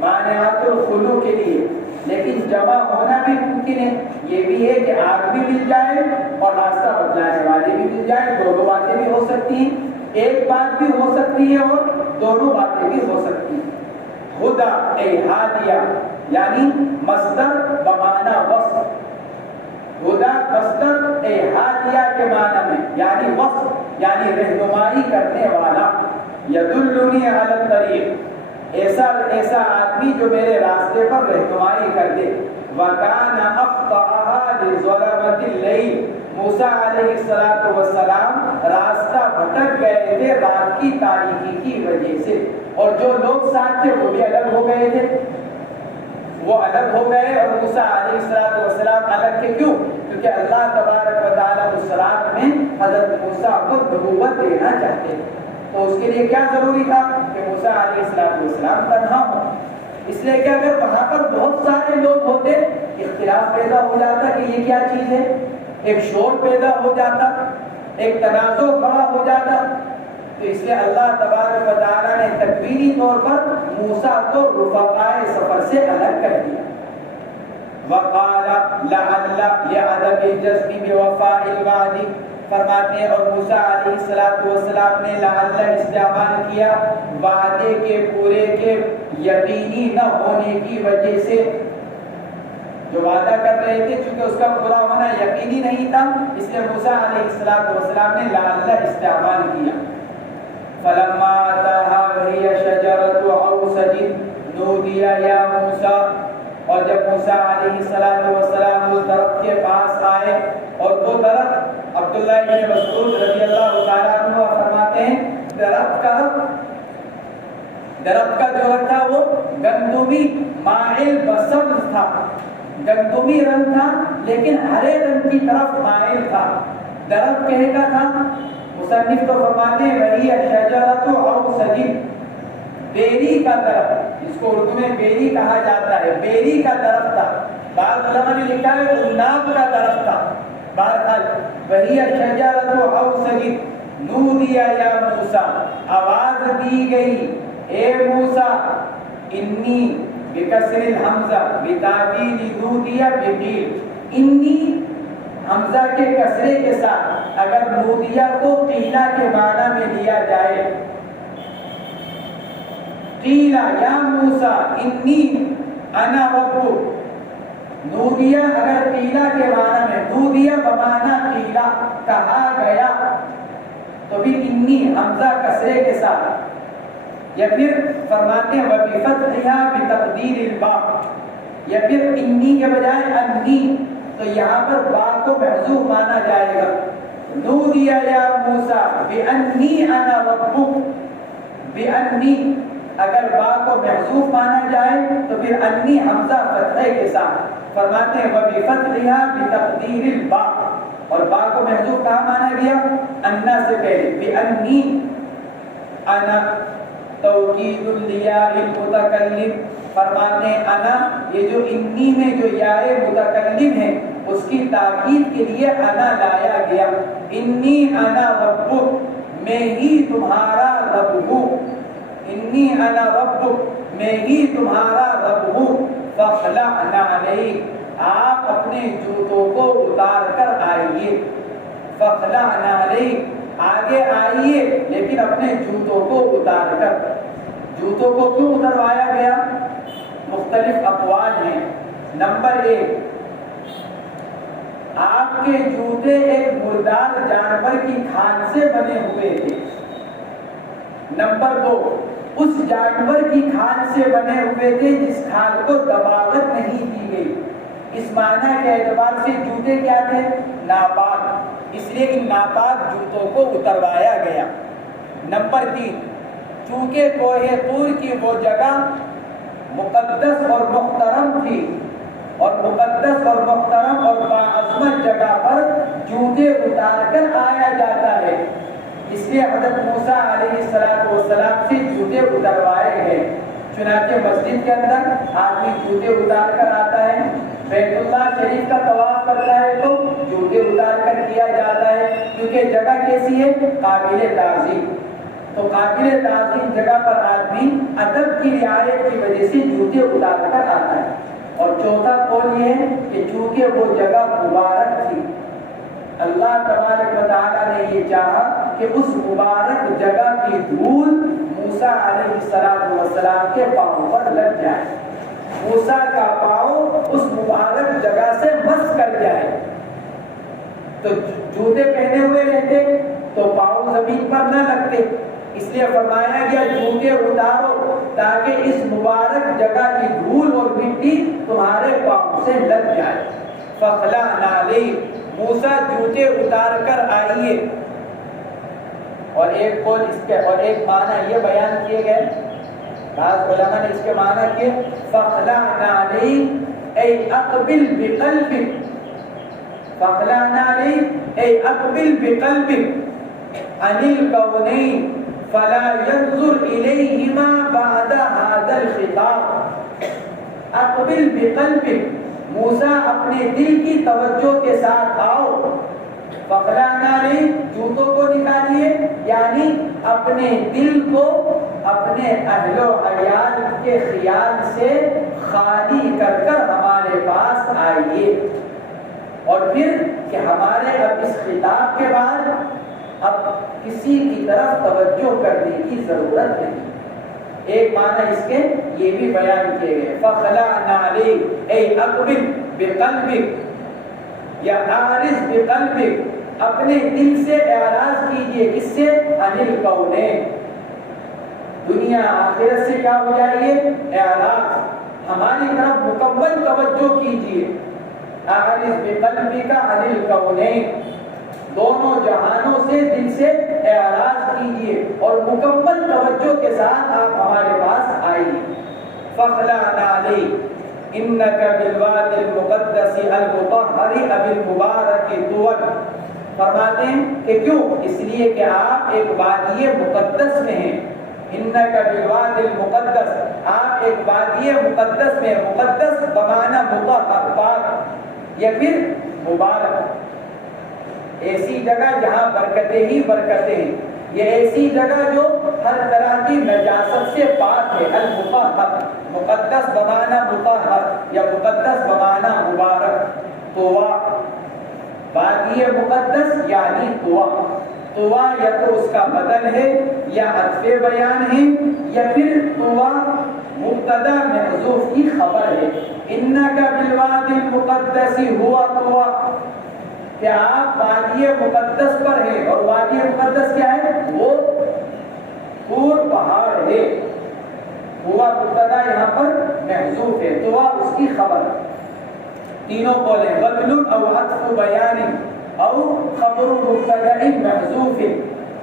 مانعات الخلو کے لیے، لیکن جمع ہونا بھی ممکن ہے. یہ بھی ہے کہ آگ بھی مل جائے اور راستہ بتلانے والے بھی مل جائے. دونوں باتیں بھی ہو سکتی ہیں، ایک بات بھی ہو سکتی ہے اور دونوں باتیں بھی ہو سکتی ہیں. ہدا اے ہادیہ، یعنی مصدر بمعنی وصف. ہدا مصدر اے ہادیہ کے معنی میں، یعنی وصف، یعنی رہنمائی کرنے والا. یدلنی علی الطریق، ایسا آدمی جو میرے راستے پر رہنمائی کر دے۔ وَكَانَ أَخْطَأَهَا لِظُلَمَةِ اللَّيْلِ، موسیٰ علیہ السلام راستہ بھٹک گئے تھے رات کی تاریکی کی وجہ سے، اور جو لوگ ساتھ تھے وہ بھی الگ ہو گئے تھے، وہ الگ ہو گئے۔ اور موسیٰ علیہ السلام الگ تھے، کیوں؟ کیونکہ اللہ تبارک و تعالیٰ اس رات میں حضرت موسیٰ کو نبوت دینا چاہتے ہیں، تو اس کے لیے کیا ضروری تھا کہ موسیٰ علیہ السلام تنہا ہو۔ اس لیے کہ اگر وہاں پر بہت سارے لوگ ہوتے، اختلاف پیدا ہو جاتا کہ یہ کیا چیز ہے، ایک شور پیدا ہو جاتا، ایک تنازع کھڑا ہو جاتا، تو اس لیے اللہ تبارک و تعالیٰ نے تکوینی طور پر موسیٰ کو رفقائے سفر سے الگ کر دیا۔ وَقَالَ لَعَلَّ لِعَدَمِ الْجَزْمِ بِوَفَاءِ الْوَعْدِ، فرماتے ہیں اور موسیٰ علیہ السلام نے لعل استعمال کیا وعدے کے پورے کے یقینی نہ ہونے کی وجہ سے، جو وعدہ کر رہے تھے چونکہ اس کا پورا ہونا یقینی نہیں تھا، اس لیے موسیٰ علیہ السلام نے لعل استعمال کیا۔ فَلَمَّا أَتَاهَا وَهِيَ شَجَرَةُ عَوْصَجٍ نُودِيَ يَا مُوسَىٰ، اور جب موسیٰ علیہ السلام اس درخت کے پاس آئے، اور وہ درخت عبداللہ بن مسعود رضی اللہ تعالیٰ عنہ فرماتے ہیں درخت کا جو تھا وہ گندمی مائل بسبز تھا، گندمی رنگ تھا لیکن ہرے رنگ کی طرف مائل تھا۔ درخت کہے کا تھا، مصنف تو فرماتے ہیں وہی شجرۃ عوصج، بیری کا درخت، اس کو اردو میں بیری کہا جاتا ہے، بیری کا درخت تھا۔ بعض علماء نے لکھا ہے عناب کا درخت تھا۔ بہرحال وہی شجرۃ عوصج نودی یا موسیٰ، آواز دی گئی اے موسیٰ، انی بکسر الحمزہ بتعبیر نودی بقیل، انی حمزہ کے کسرے کے ساتھ اگر نودیہ کو قیلہ کے معنی میں لیا جائے، قیلہ یا موسیٰ انی انا ربک، نودیہ اگر قیلہ کے معنی میں، نودیہ بمعنی قیلہ کہا گیا، تو بھی انی حمزہ کسرے کے ساتھ، یا پھر فرماتے ہیں وَبِفَتْحِهَا بِتَقْدِيرِ الْبَاءِ، یا پھر انی کے بجائے انی، تو یہاں پر با کو محذوف مانا جائے گا۔ نودی یا موسیٰ بِأَنِّي أَنَا رَبُّكَ، بِأَنِّي اگر با کو محذوف مانا جائے تو پھر انی حمزہ فتحے کے ساتھ، فرماتے ہیں وَبِفَتْحِهَا بِتَقْدِيرِ الْبَاءِ، اور با کو محذوف کہاں مانا گیا؟ انا سے پہلے، بِأَنِّي انا توکید الیاء المتکلم، فرماتے ہیں انا، یہ جو انی میں جو یاء متکلم ہے اس کی تاکید کے لیے انا لایا گیا۔ انی انا ربک، میں ہی تمہارا رب ہوں، انی انا ربک، میں ہی تمہارا رب ہوں، فاخلع نعلیک، آپ اپنے جوتوں کو اتار کر آئیے، فاخلع نعلیک، آگے آئیے لیکن اپنے جوتوں کو اتار کر۔ جوتوں کو کیوں اتروایا گیا؟ مختلف اقوال ہیں۔ نمبر 1، آپ کے جوتے ایک مردار جانور کی کھال سے بنے ہوئے تھے۔ نمبر 2، اس جانور کی کھال سے بنے ہوئے تھے جس کھال کو دباغت نہیں دی گئی۔ اس معنی کے اعتبار سے جوتے کیا تھے؟ ناپاک، اس لیے ان ناپاک جوتوں کو اتروایا گیا۔ نمبر 3، چونکہ کوہ طور کی وہ جگہ مقدس اور محترم تھی، اور مقدس اور محترم اور باعظمت جگہ پر جوتے اتار کر آیا جاتا ہے، اس لیے حضرت موسیٰ علیہ السلام سے جوتے اتروائے گئے۔ چنانچہ مسجد کے اندر آدمی جوتے اتار کر آتا ہے، بیت اللہ شریف کا طواف کرتا ہے تو جوتے اتار کر کیا جاتا ہے، کیونکہ جگہ کیسی ہے؟ قابل تعظیم۔ تو قابل تعظیم جگہ پر آدمی ادب کی رعایت کی وجہ سے جوتے اتار کر آتا ہے۔ اور چوتھا قول یہ ہے کہ چونکہ وہ جگہ مبارک تھی، اللہ تبارک و تعالیٰ نے یہ چاہا کہ اس مبارک جگہ کی دھول موسیٰ علیہ السلام کے پاؤں پر لگ جائے، موسیٰ کا پاؤں اس مبارک جگہ سے مس کر جائے۔ تو جوتے پہنے ہوئے رہتے تو پاؤں زمین پر نہ لگتے، اس لیے فرمایا گیا جوتے اتارو تاکہ اس مبارک جگہ کی دھول اور مٹی تمہارے پاؤں سے لگ جائے۔ فَخْلَعْنَ عَلَيْهِ، موسیٰ جوتے اتار کر آئیے۔ اور ایک قول اس کے اور ایک معنی یہ بیان کیے گئے، بعض علماء نے اس کے معنی کیے فَخْلَعْنَ عَلَيْهِ اے اقبل بقلبک، فَخْلَعْنَ عَلَيْهِ اے اقبل بقلبک عن الکونین فلا ينظر الیہما بعد هذا الخطاب۔ اقبل بقلبک، موسیٰ اپنے دل کی توجہ کے ساتھ آؤ۔ فخلعنا علیہ، جوتوں کو نکالیے، یعنی اپنے دل کو اپنے اہل و عیال کے خیال سے خالی کر کر ہمارے پاس آئیے۔ اور پھر کہ ہمارے اب اس خطاب کے بعد اب کسی کی طرف توجہ کرنے کی ضرورت نہیں۔ ایک معنی اس کے یہ بھی بیان کیے گئے فخلعنا علیہ اے اقبل بقلبک یا اعرض بقلبک، اپنے دل سے اعراض کیجئے، کس سے؟ عن الکونین، دنیا آخرت سے کیا ہو جائیے؟ اعراض، ہماری طرف مکمل توجہ کیجئے۔ اعرض بقلبک عن الکونین، دونوں جہانوں سے دل سے اعراض کیجئے اور مکمل توجہ کے ساتھ آپ ہمارے پاس آئیے۔ فخلعنا علیہ انک بالواد المقدس المطہر بالمبارک طول، فرماتے ہیں کہ کیوں؟ اس لیے کہ آپ ایک وادی مقدس میں ہیں۔ انک بالواد المقدس، آپ ایک وادی مقدس میں، مقدس بمعنی مطہر پاک یا پھر مبارک، ایسی جگہ جہاں برکتیں ہی برکتیں ہیں، یہ ایسی جگہ جو ہر طرح کی نجاست سے پاک ہے۔ المطہر، مقدس بمعنی مطہر یا مقدس بمعنی مبارک۔ طوا، وادی مقدس یعنی طوا، طوا یا تو اس کا بدل ہے یا عطف بیان ہے یا پھر طوا مبتدا محذوف کی خبر ہے۔ انک بالواد المقدس ہوا طوا، کہ آپ وادی مقدس پر ہیں، اور وادی مقدس کیا ہے؟ وہ طور پہاڑ ہے۔ ہوا مبتدا یہاں پر محذوف ہے، طوا اس کی خبر۔ تینوں قولیں بدل او عطف بیان او خبر مبتدا محذوف،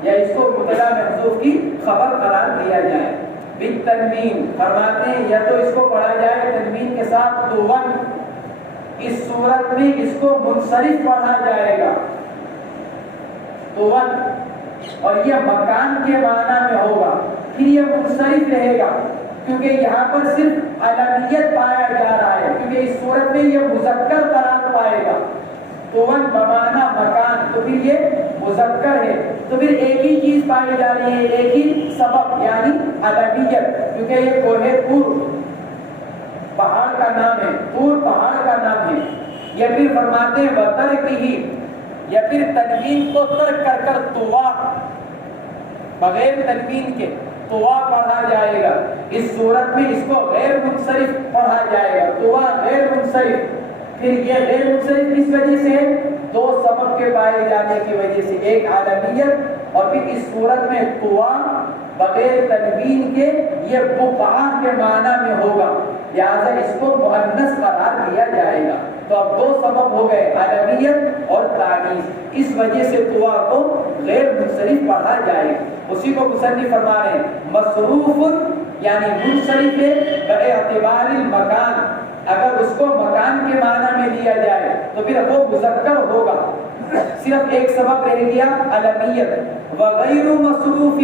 یا اس کو مبتدا محذوف کی خبر قرار دیا جائے۔ بالتنوین، فرماتے ہیں یا تو اس کو پڑھا جائے تنوین کے ساتھ طول، اس صورت میں اس کو منصرف پڑھا جائے گا طول، اور یہ مکان کے معنی میں ہوگا، پھر یہ منصرف رہے گا کیونکہ یہاں پر صرف علمیت پایا جا رہا ہے، کیونکہ اس صورت میں یہ مذکر قرار پائے گا۔ طول بمعنی مکان، تو پھر یہ مذکر ہے، تو پھر ایک ہی چیز پائی جا رہی ہے، ایک ہی سبب یعنی علمیت، کیونکہ یہ کوہ طور پہاڑ کا نام ہے، طور پہاڑ کا نام ہے۔ یا پھر فرماتے ہیں وترکہ، یا پھر تنوین کو ترک کر کر طوا، بغیر تنوین کے طوا پڑھا جائے گا۔ اس صورت میں اس کو غیر منصرف پڑھا جائے گا، طوا غیر منصرف۔ پھر یہ غیر منصرف کس وجہ سے ہے؟ دو سبب کے پائے جانے کی وجہ سے، ایک عالمیت، اور پھر اس صورت میں طوا بغیر تنوین کے یہ بقعہ کے معنی میں ہوگا، لہذا اس کو مؤنث قرار دیا جائے گا۔ تو اب دو سبب ہو گئے، عالمیت اور تانیث، اس وجہ سے طوا کو غیر منصرف پڑھا جائے۔ اسی کو مصنف فرما رہے ہیں مصروف یعنی منصرف ہے باعتبار المکان، اگر اس کو مکان کے معنی میں لیا جائے تو پھر وہ مذکر ہوگا، صرف ایک سبب رہ گیا علمیت۔ وغیر مصروف،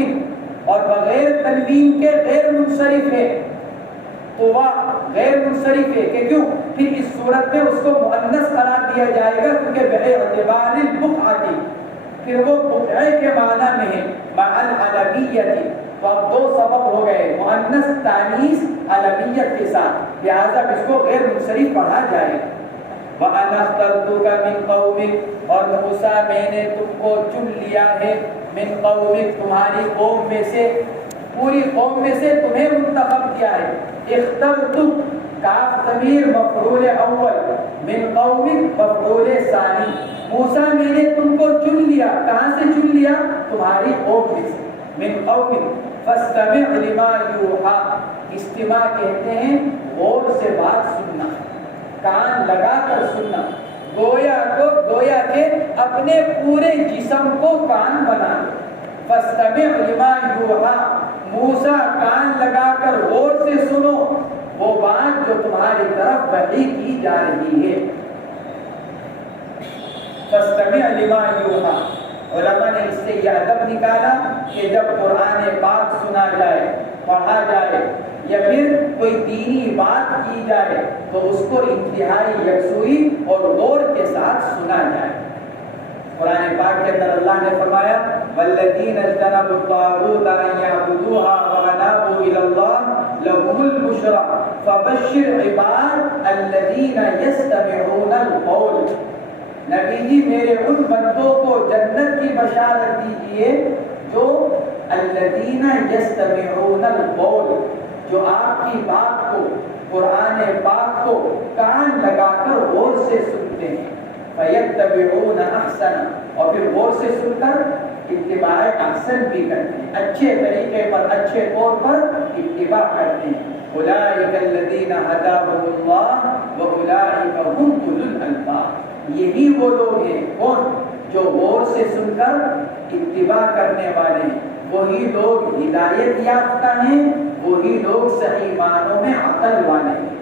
اور بغیر تنوین کے غیر منصرف ہے، طوا غیر منصرف ہے کہ کیوں؟ پھر اس صورت میں اس کو مؤنث قرار دیا جائے گا کیونکہ باعتبار البقعہ، پھر وہ بقعے کے معنی میں ہے مع العلمیت۔ تو اب دو سبب ہو گئے، مؤنث تانیث علمیت کے ساتھ، لہذا اس کو غیر منصرف پڑھا جائے۔ وَأَنَا اخْتَرْتُكَ مِنْ قَوْمِكَ، اور موسیٰ میں نے تم کو چن لیا ہے، من قومک تمہاری قوم میں سے، پوری قوم میں سے تمہیں منتخب کیا ہے۔ اخترتک، کاف ضمیر مفعول اول، من قومک مفعول ثانی۔ موسیٰ میں نے تم کو چن لیا، کہاں سے چن لیا؟ تمہاری قوم میں سے۔ من قوم فاستمع لما یوحا، استماع کہتے ہیں غور سے بات سننا، کان لگا کر سننا، گویا کہ اپنے پورے جسم کو کان بنا لو۔ فاستمع لما یوحا، موسیٰ کان لگا کر غور سے سنو وہ بات جو تمہاری طرف وحی کی جا رہی ہے۔ فاستمع لما یوحا، علماء نے اس سے یہ ادب نکالا کہ جب قرآن پاک سنا جائے، پڑھا جائے یا پھر کوئی دینی بات کی جائے تو اس کو انتہائی یکسوئی اور غور کے ساتھ سنا جائے۔ قرآن پاک کے اندر اللہ نے فرمایا والذین اجتنبوا الطاغوت ان یعبدوها وانابوا الی اللہ لهم البشری فبشر عباد الذین یستمعون القول۔ نبی جی میرے ان بندوں کو جنت کی بشارت دیجئے جو الذین یستمعون القول، جو آپ کی بات کو، قرآن پاک کو کان لگا کر غور سے سنتے ہیں، فیتبعون احسن، اور پھر غور سے سن کر اتباع احسن بھی کرتے ہیں، اچھے طریقے پر، اچھے طور پر اتباع کرتے ہیں۔ اولئک الذین ھداھم اللہ واولئک ھم اولو الالباب، یہی وہ لوگ ہیں کون جو غور سے سن کر اتباع کرنے والے ہیں، وہی لوگ ہدایت یافتہ ہیں، وہی لوگ صحیح معنوں میں عقل والے ہیں۔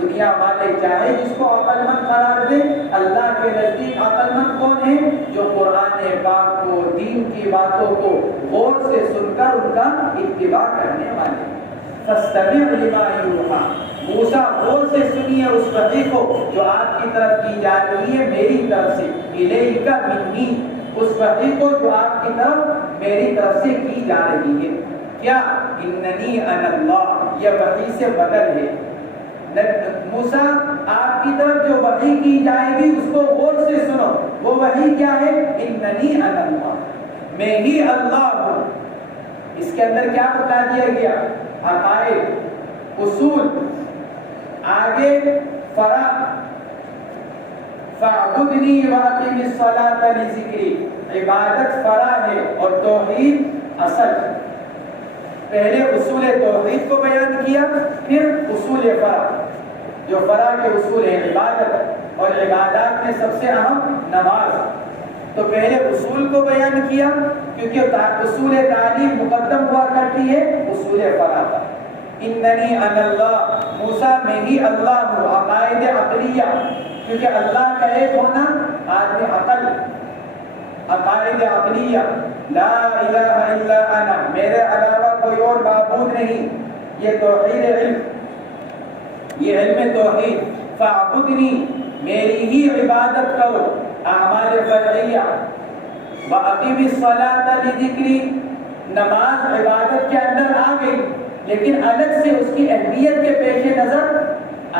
دنیا والے چاہے جس کو عقل مند قرار دے، اللہ کے نزدیک عقل مند کون ہے؟ جو قرآن پاک کو، دین کی باتوں کو غور سے سن کر ان کا اتباع کرنے والے ہیں۔ فاستمع لما یوحا، موسیٰ غور سے سنیے اس وحی کو جو آپ کی طرف کی جا رہی ہے میری طرف سے، الیک منی، اس وحی کو جو آپ کی طرف میری طرف سے کی جا رہی ہے۔ کیا؟ اننی انا اللہ، یہ وحی سے بدل ہے۔ موسیٰ آپ کی طرف جو وحی کی جائے گی اس کو غور سے سنو، وہ وحی کیا ہے؟ اننی انا اللہ، میں ہی اللہ ہوں۔ اس کے اندر کیا بتا دیا گیا؟ عقائد، اصول، آگے فرع، فاعبدنی واقم الصلاۃ لذکری، عبادت فرع ہے اور توحید اصل۔ پہلے اصول توحید کو بیان کیا، پھر اصول فرع، جو فرع کے اصول ہیں عبادت، اور عبادات میں سب سے اہم نماز۔ تو پہلے اصول کو بیان کیا کیونکہ اصول تعلیم مقدم ہوا کرتی ہے اصول فرع پر۔ اننی انا اللہ، موسیٰ میں ہی اللہ ہوں، عقائد عقلیہ، کیونکہ اللہ کا ایک ہونا آدمی عقل، عقائد عقلیہ، لا الہ الا انا، میرے علاوہ کوئی اور معبود نہیں، یہ توحید علم، یہ علم توحید۔ فاعبدنی، میری ہی عبادت کرو، اعمال فرعیہ۔ واقم الصلاۃ لذکری، نماز عبادت کے اندر آ گئی لیکن الگ سے اس کی اہمیت کے پیش نظر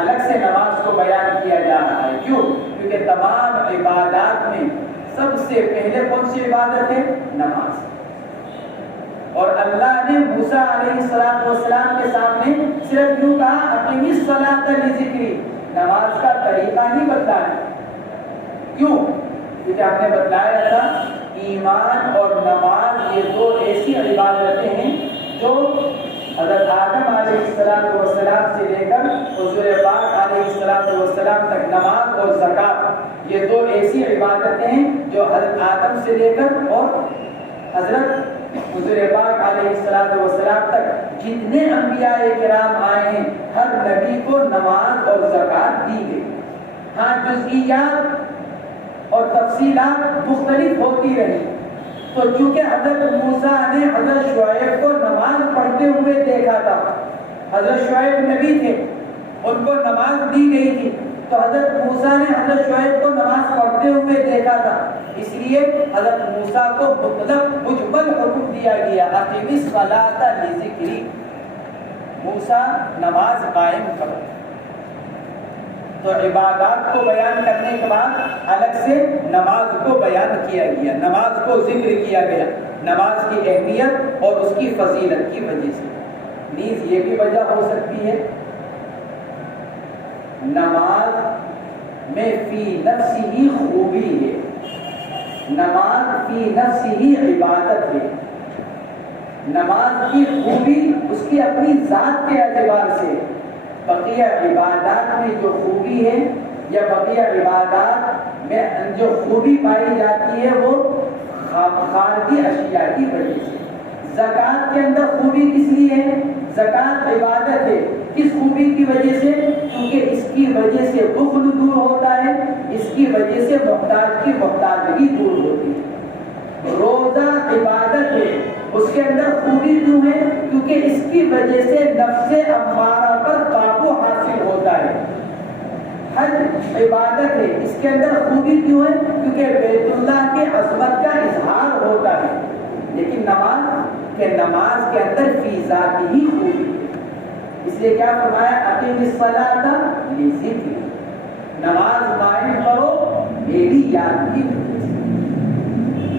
الگ سے نماز کو بیان کیا جا رہا ہے۔ کیوں؟ کیونکہ تمام عبادات میں سب سے پہلے کون سی عبادت ہے؟ نماز۔ اور اللہ نے موسیٰ علیہ السلام کے سامنے صرف یوں کہا اقیم الصلاۃ لذکری، نماز کا طریقہ نہیں بتایا۔ کیوں؟ کیونکہ ہم نے بتلایا تھا ایمان اور نماز یہ دو ایسی عبادتیں ہیں جو حضرت آدم علیہ السلام سے لے کر حضور پاک علیہ السلام تک، نماز اور زکوٰۃ یہ دو ایسی عبادتیں ہیں جو حضرت آدم سے لے کر اور حضرت حضور پاک علیہ السلام تک جتنے انبیاء کرام آئے ہیں ہر نبی کو نماز اور زکوٰۃ دی گئی۔ ہاں جزئیات اور تفصیلات مختلف ہوتی رہی، تو چونکہ حضرت موسیٰ نے حضرت شعیب کو نماز پڑھتے ہوئے دیکھا تھا، حضرت شعیب نبی تھے، ان کو نماز دی گئی تھی، تو حضرت موسیٰ نے حضرت شعیب کو نماز پڑھتے ہوئے دیکھا تھا، اس لیے حضرت موسیٰ کو مطلق مجمل حکم دیا گیا اقیم الصلاۃ لذکری، موسیٰ نماز قائم کرو۔ تو عبادات کو بیان کرنے کے بعد الگ سے نماز کو بیان کیا گیا، نماز کو ذکر کیا گیا، نماز کی اہمیت اور اس کی فضیلت کی وجہ سے۔ نیز یہ بھی وجہ ہو سکتی ہے نماز میں فی نفس ہی خوبی ہے، نماز فی نفس ہی عبادت ہے، نماز کی خوبی اس کی اپنی ذات کے اعتبار سے، بقیہ عبادات میں جو خوبی ہے یا بقیہ عبادات میں جو خوبی پائی جاتی ہے وہ خارجی اشیاء کی وجہ سے۔ زکوٰۃ کے اندر خوبی کس لیے ہے؟ زکوٰۃ عبادت ہے، کس خوبی کی وجہ سے؟ کیونکہ اس کی وجہ سے بخل دور ہوتا ہے، اس کی وجہ سے محتاج کی محتاجگی دور ہوتی ہے۔ روزہ عبادت ہے، اس کے اندر خوبی کیوں ہے؟ کیونکہ اس کی وجہ سے نفس امارہ پر قابو حاصل ہوتا ہے۔ حج عبادت ہے، اس کے اندر خوبی کیوں ہے؟ کیونکہ بیت اللہ کے عظمت کا اظہار ہوتا ہے۔ لیکن نماز کے اندر فی ذات ہی خوبی ہے، اس لیے کیا فرمایا؟ اقیم الصلاۃ لذکری، نماز قائم کرو میری یاد کی وجہ سے۔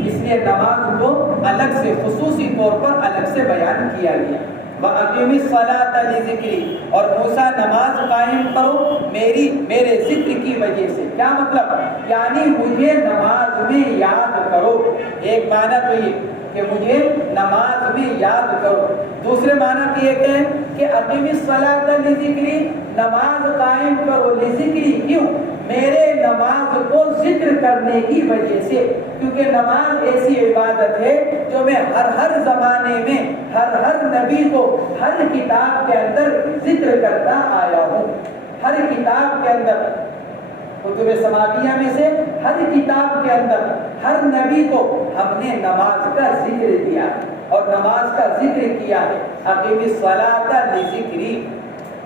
اس لیے نماز کو الگ سے خصوصی طور پر الگ سے بیان کیا گیا۔ وَأَقِمِ الصَّلَاةَ لِذِكْرِي، اور موسیٰ نماز قائم کرو میرے ذکر کی وجہ سے۔ کیا مطلب؟ یعنی مجھے نماز میں یاد کرو۔ ایک معنی تو یہ کہ مجھے نماز میں یاد کرو، دوسرے معنی یہ کہ اقیم الصلاۃ لذکری، نماز قائم کرو لذکری، کیوں؟ میرے نماز کو ذکر کرنے کی وجہ سے، کیونکہ نماز ایسی عبادت ہے جو میں ہر زمانے میں ہر نبی کو ہر کتاب کے اندر ذکر کرتا آیا ہوں۔ ہر کتاب کے اندر، کتب سماویہ میں سے ہر کتاب کے اندر ہر نبی کو ہم نے نماز کا ذکر کیا اور نماز کا ذکر کیا ہے۔ اقیم الصلاۃ لذکری،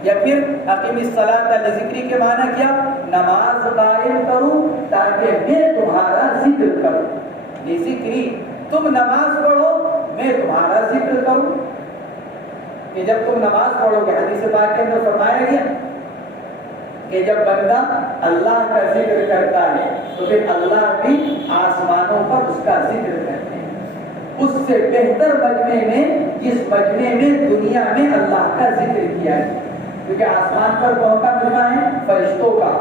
یا پھر اقیم الصلاۃ لذکری کے معنی کیا؟ نماز قائم کروں تاکہ میں تمہارا ذکر کروں۔ لذکری، تم نماز پڑھو میں تمہارا ذکر کروں۔ کہ جب تم نماز پڑھو گے، حدیث پاک کے اندر فرمایا گیا کہ جب بندہ اللہ کا ذکر کرتا ہے تو پھر اللہ بھی آسمانوں پر اس کا ذکر کرتے ہیں۔ اس سے بہتر مجمع میں، جس مجمع میں دنیا میں اللہ کا ذکر کیا ہے، کیونکہ آسمان پر کون کا مجمع ہے؟ فرشتوں کا،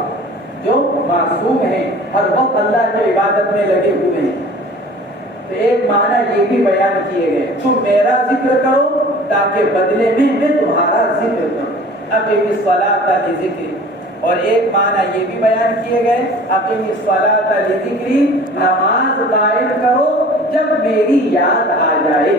جو معصوم ہیں، ہر وقت اللہ کی عبادت میں لگے ہوئے ہیں۔ تو ایک معنی یہ بھی بیان کیے گئے، تم میرا ذکر کرو تاکہ بدلے میں تمہارا ذکر کروں۔ اقیم الصلاۃ لذکری، اور ایک معنی یہ بھی بیان کیے گئے، اقیم الصلاۃ لذکری، نماز قائم کرو جب میری یاد آ جائے۔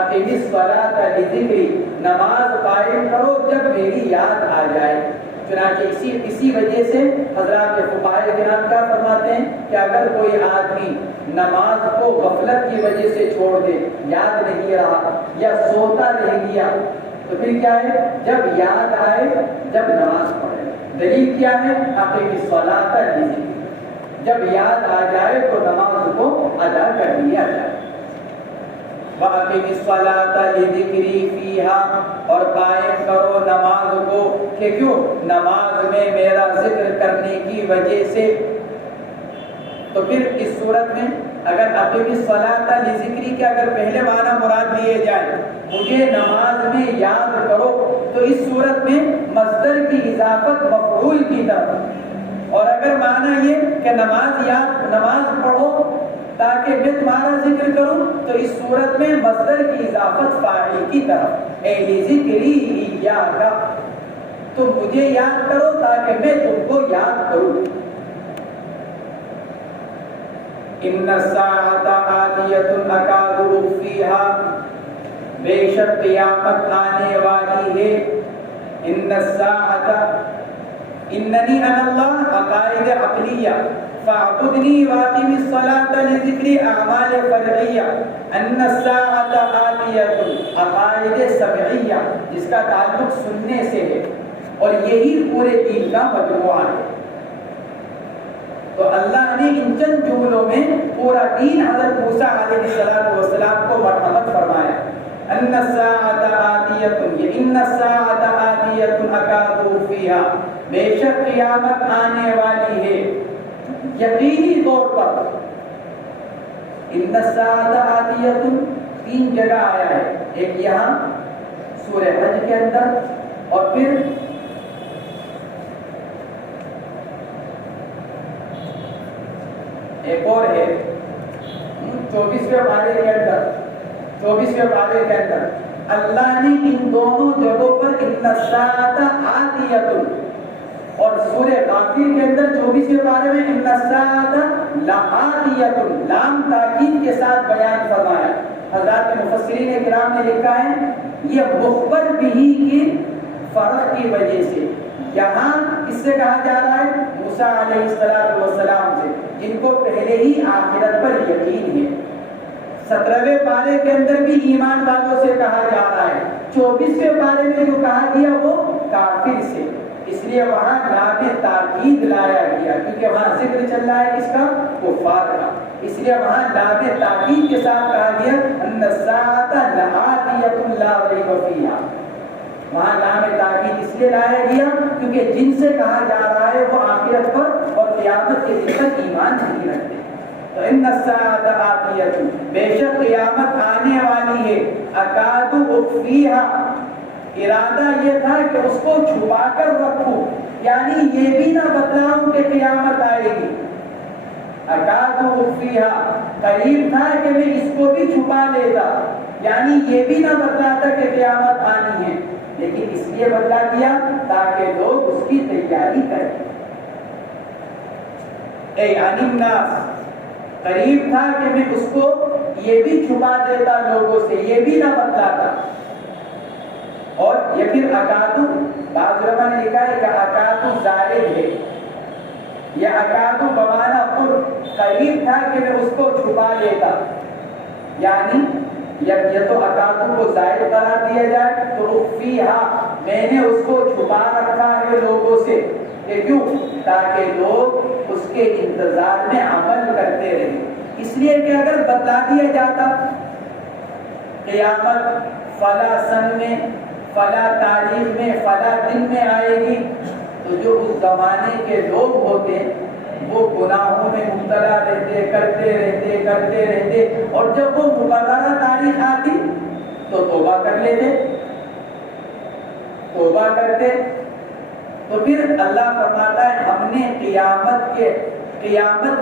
اقیم الصلاۃ لذکری، نماز قائم کرو جب میری یاد آ جائے۔ چنانچہ اسی وجہ سے حضرات فقہاء کرام کیا فرماتے ہیں کہ اگر کوئی آدمی نماز کو غفلت کی وجہ سے چھوڑ دے، یاد نہیں رہا یا سوتا رہ گیا، تو پھر کیا ہے؟ جب یاد آئے جب نماز پڑھے۔ دلیل کیا ہے؟ اقیم الصلاۃ لذکری، جب یاد آ جائے تو نماز کو ادا کر لیا جائے۔ وَأَقِمِ الصَّلَاةَ لِذِكْرِي فِيهَا، اور قائم کرو نماز کو، کہ کیوں؟ نماز میں میرا ذکر کرنے کی وجہ سے۔ تو پھر اس صورت میں اگر اقیم الصلاۃ لذکری کے اگر پہلے معنی مراد لیے جائے، مجھے نماز میں یاد کرو، تو اس صورت میں مصدر کی اضافت مفعول کی طرف، اور اگر معنی یہ کہ نماز پڑھو تاکہ میں تمہارا ذکر کروں، تو اس صورت میں مصدر کی اضافت فاعل کی طرف، اے لذکری ایاک، تم مجھے یاد کرو تاکہ میں تم کو یاد کروں۔ ان الساعۃ آتیۃ اکاد اخفیھا، بے شک قیامت آنے والی ہے۔ ان الساعۃ، اننی انا اللہ، عقائد عقلیہ، فاعبدنی واقم الصلاۃ لذکری، اعمال فرعیہ، ان الساعۃ آتیۃ، عقائد سمعیہ جس کا تعلق سننے سے ہے، اور یہی پورے دین کا مجموعہ ہے۔ تو اللہ نے ان چند جملوں میں پورا دین حضرت موسیٰ علیہ السلام کو مرحمت فرمایا۔ ان الساعۃ آتیۃ، یہ ان الساعۃ آتیۃ اکاد اخفیھا، بے شک قیامت آنے والی ہے یقینی طور پر۔ ان الساعۃ آتیۃ 3 جگہ آیا ہے، ایک یہاں سورہ حج کے اندر، اور پھر ایک اور ہے 24ویں پارے کے اندر، 24ویں پارے کے اندر اللہ نے ان دونوں جگہوں پر ان الساعۃ آتیۃ، اور سورہ غافر کے اندر 24ویں پارے میں ان الساعۃ لآتیۃ، لام تاکید کے ساتھ بیان فرمایا۔ حضرات مفسرین کرام نے لکھا ہے یہ مخبر بھی کی فرق کی وجہ سے، یہاں کس سے کہا جا رہا ہے؟ موسیٰ علیہ السلام سے، جن کو پہلے ہی آخرت پر یقین ہے۔ 17ویں پارے کے اندر بھی ایمان والوں سے کہا جا رہا ہے، 24ویں پارے میں جو کہا گیا وہ کافر سے، اس لیے وہاں لام تاکید لایا گیا، کیونکہ وہاں ذکر چل رہا ہے کس کا؟ کفار کا، اس لیے وہاں لام تاکید کے ساتھ کہا گیا ان الساعۃ لآتیۃ لا ریب فیہا۔ وہاں لام تاکید اس لیے لایا گیا کیونکہ جن سے کہا جا رہا ہے وہ آخرت پر اور قیامت کے دن تک ایمان نہیں رکھتے۔ تو ان الساعۃ آتیۃ، بے شک قیامت آنے والی ہے، اکاد اخفیہا، ارادہ یہ تھا کہ اس کو چھپا کر رکھوں، یعنی یہ بھی نہ بتلاؤں کہ قیامت آئے گی۔ اکاد اخفیہا، قریب تھا کہ میں اس کو بھی چھپا لیتا، یعنی یہ بھی نہ بتلاتا کہ قیامت آنی ہے، لیکن اس لیے بدلا دیا تاکہ لوگ اس کی تیاری کریں۔ اے عن الناس، قریب تھا کہ میں اس کو یہ بھی چھپا دیتا لوگوں سے، یہ بھی نہ بتلاتا۔ اور یہ پھر اکادو، بعض علماء نے لکھا ہے کہ اکادو زائد ہے، یہ اکادو بمانا قرب، قریب تھا کہ میں اس کو چھپا لیتا، یعنی یہ تو اکادو کو زائد قرار دیا جائے تو اخفیہا، میں نے اس کو چھپا رکھا ہے لوگوں سے، کہ کیوں؟ تاکہ لوگ اس کے انتظار میں عمل کرتے رہیں۔ اس لیے کہ اگر بتلا دیا جاتا قیامت فلاں سن میں، فلاں تاریخ میں، فلاں دن میں آئے گی، تو جو اس زمانے کے لوگ ہوتے وہ گناہوں میں مبتلا رہتے، کرتے رہتے، اور جب وہ مقررہ تاریخ آتی تو توبہ کر لیتے، توبہ کرتے۔ تو پھر اللہ فرماتا ہے ہم نے قیامت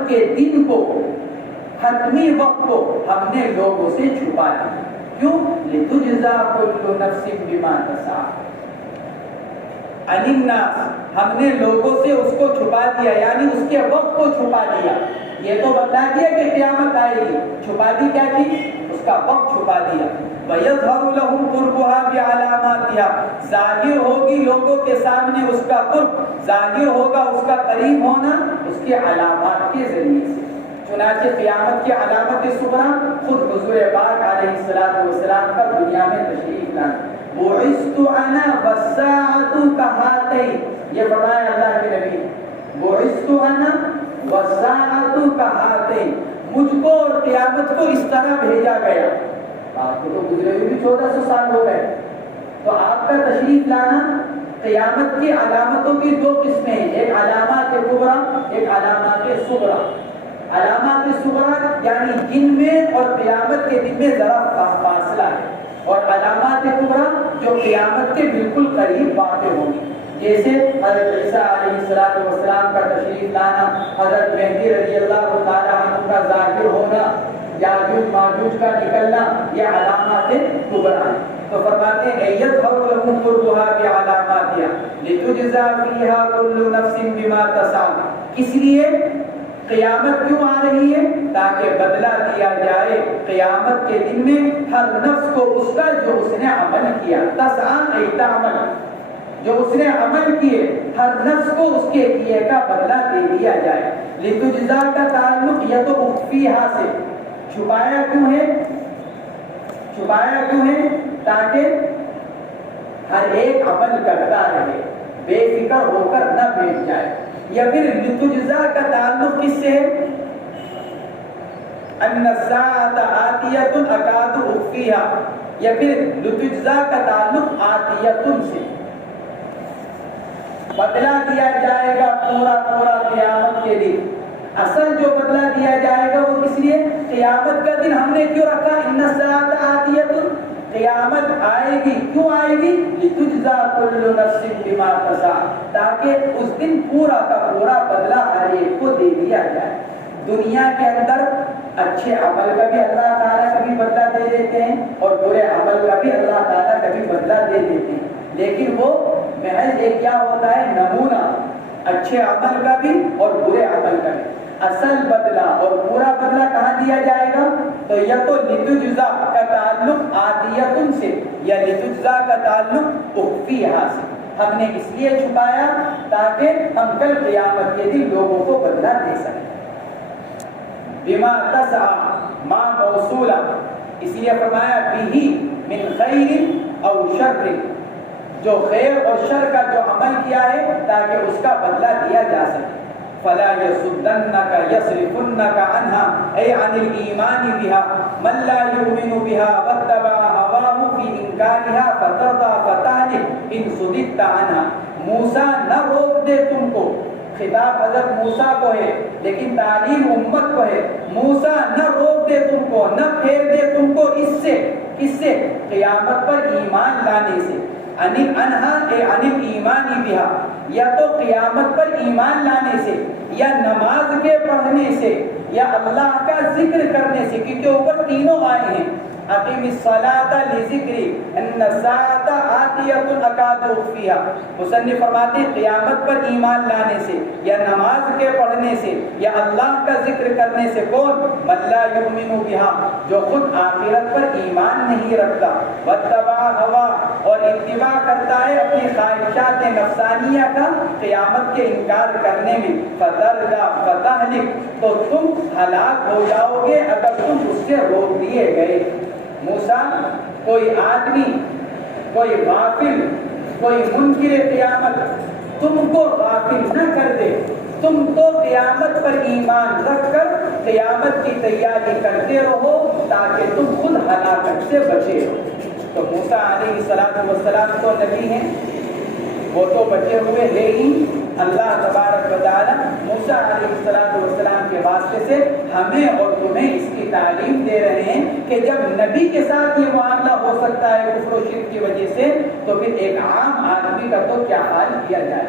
کے دن کو، حتمی وقت کو ہم نے لوگوں سے چھپا دیا، کیوں؟ لتجزا کل نفس بما تسعی، عن الناس، ہم نے لوگوں سے اس کو چھپا دیا، یعنی اس کے وقت کو چھپا دیا۔ یہ تو بتا دیا کہ قیامت آئے گی، چھپا دی کیا کی؟ اس کا وقت چھپا دیا۔ وَيَظْهَرُ لَهُمْ قُرْبُهَا بِعَلَامَاتِهَا، ظاہر ہوگی لوگوں کے سامنے اس کا قرب، ظاہر ہوگا اس کا قریب ہونا اس کے علامات کے ذریعے سے۔ چنانچہ قیامت کی علامت صغریٰ خود حضور پاک علیہ السلام کا دنیا میں تشریف لانا، بعثت انا والساعۃ کہاتین، یہ فرمایا اللہ کے نبی، بعثت انا والساعۃ کہاتین، مجھ کو اور قیامت کو اس طرح بھیجا گیا۔ آپ کو تو گزرے ہوئے بھی 1400 سال ہو گئے، تو آپ کا تشریف لانا قیامت کی علامتوں کی دو قسمیں ہیں، ایک علامات کبریٰ، ایک علامات صغریٰ۔ علامات صغریٰ یعنی جن میں اور قیامت کے دن میں ذرا فاصلہ ہے، اور علامات کبریٰ جو قیامت کے بالکل قریب واقع ہوں گی، جیسے حضرت عیسیٰ علیہ السلام کا تشریف لانا، حضرت مہدی رضی اللہ تعالیٰ عنہ کا ظاہر ہونا، یاجوج ماجوج کا نکلنا، یہ علامات کبریٰ ہیں۔ تو فرماتے ہیں یظہر لہم قربها بعلاماتها لتجزا فیہا کل نفس بما تسعی، اس لیے قیامت کیوں آ رہی ہے؟ تاکہ بدلہ دیا جائے قیامت کے دن میں ہر نفس کو اس کا جو اس نے عمل کیا، تسعی ای تعمل، جو اس نے عمل کیے، ہر نفس کو اس کے کیے کا بدلہ دے دیا جائے۔ لتجزا کا تعلق یا تو اخفیہا سے، چھپایا کیوں ہے؟ چھپایا کیوں ہے؟ تاکہ ہر ایک عمل کرتا رہے، بے فکر ہو کر نہ بیٹھ جائے۔ یا پھر لتجزا کا تعلق کس سے ہے؟ ان الساعۃ آتیۃ اکاد اخفیہا، یا پھر لتجزا کا تعلق آتیۃ سے، بدلہ دیا جائے گا پورا قیامت کے دن۔ اصل جو بدلہ دیا جائے گا وہ کس لیے؟ قیامت کا دن ہم نے کیوں رکھا؟ ان الساعۃ آتیۃ، قیامت آئے گی، کیوں آئے گی؟ لتجزا کل نفس بما تسعی، تاکہ اس دن پورا کا پورا بدلہ ہر ایک کو دے دیا جائے۔ دنیا کے اندر اچھے عمل کا بھی اللہ تعالیٰ کبھی بدلہ دے دیتے ہیں، اور برے عمل کا بھی اللہ تعالیٰ کبھی بدلہ دے دیتے ہیں، لیکن وہ محض ایک کیا ہوتا ہے نمونہ، اچھے عمل کا بھی اور برے عمل کا بھی۔ اصل بدلہ اور پورا بدلہ کہاں دیا جائے گا؟ تو یا تو لتجزا کا تعلق عادیتن سے یا لتجزا کا تعلق اخفیہ سے، ہم نے اس لیے چھپایا تاکہ ہم کل قیامت کے دن لوگوں کو بدلہ دے سکیں۔ بما تسعى ما موصولا، اس لیے فرمایا بھی من خیر او شر، جو خیر اور شر کا جو عمل کیا ہے تاکہ اس کا بدلہ دیا جا سکے۔ فلا يصدنك يصرفنك عنها اي عن الايمان بها من لا يؤمن بها واتبع هواه في انكارها فترضى فتهلك ان صددت عنها۔ موسیٰ نہ روک دے تم کو، خطاب حضرت موسیٰ کو ہے لیکن تعلیم امت کو ہے، موسیٰ نہ روک دے تم کو، نہ پھیر دے تم کو اس سے، کس سے؟ قیامت پر ایمان لانے سے۔ انہا اے عن الایمان بها، یا تو قیامت پر ایمان لانے سے، یا نماز کے پڑھنے سے، یا اللہ کا ذکر کرنے سے، کیونکہ اوپر تینوں آئے ہیں۔ اقیم الصلاۃ لذکری ان الساعۃ آتیۃ اکاد اخفیہا۔ مصنف فرماتے ہیں قیامت پر ایمان لانے سے، یا نماز کے پڑھنے سے، یا اللہ کا ذکر کرنے سے۔ کون؟ من لا یؤمن بہا، جو خود آخرت پر ایمان نہیں رکھتا، واتبع ہوا، اور اتباع کرتا ہے اپنی خواہشات نفسانیہ کا قیامت کے انکار کرنے میں۔ فترضى فتهلك، تو تم ہلاک ہو جاؤ گے اگر تم اس سے روک دیے گئے۔ موسیٰ، کوئی آدمی، کوئی غافل، کوئی منکر قیامت تم کو غافل نہ کر دے، تم تو قیامت پر ایمان رکھ کر قیامت کی تیاری کرتے رہو تاکہ تم خود ہلاکت سے بچے ہو۔ تو موسیٰ علیہ السلام تو نبی ہیں، وہ تو بچے ہوئے ہے ہی۔ اللہ تبارک و تعالی موسیٰ علیہ السلام کے واسطے سے ہمیں اور تمہیں اس کی تعلیم دے رہے ہیں کہ جب نبی کے ساتھ یہ معاملہ ہو سکتا ہے کفر و شرک کی وجہ سے، تو پھر ایک عام آدمی کا تو کیا حال کیا جائے۔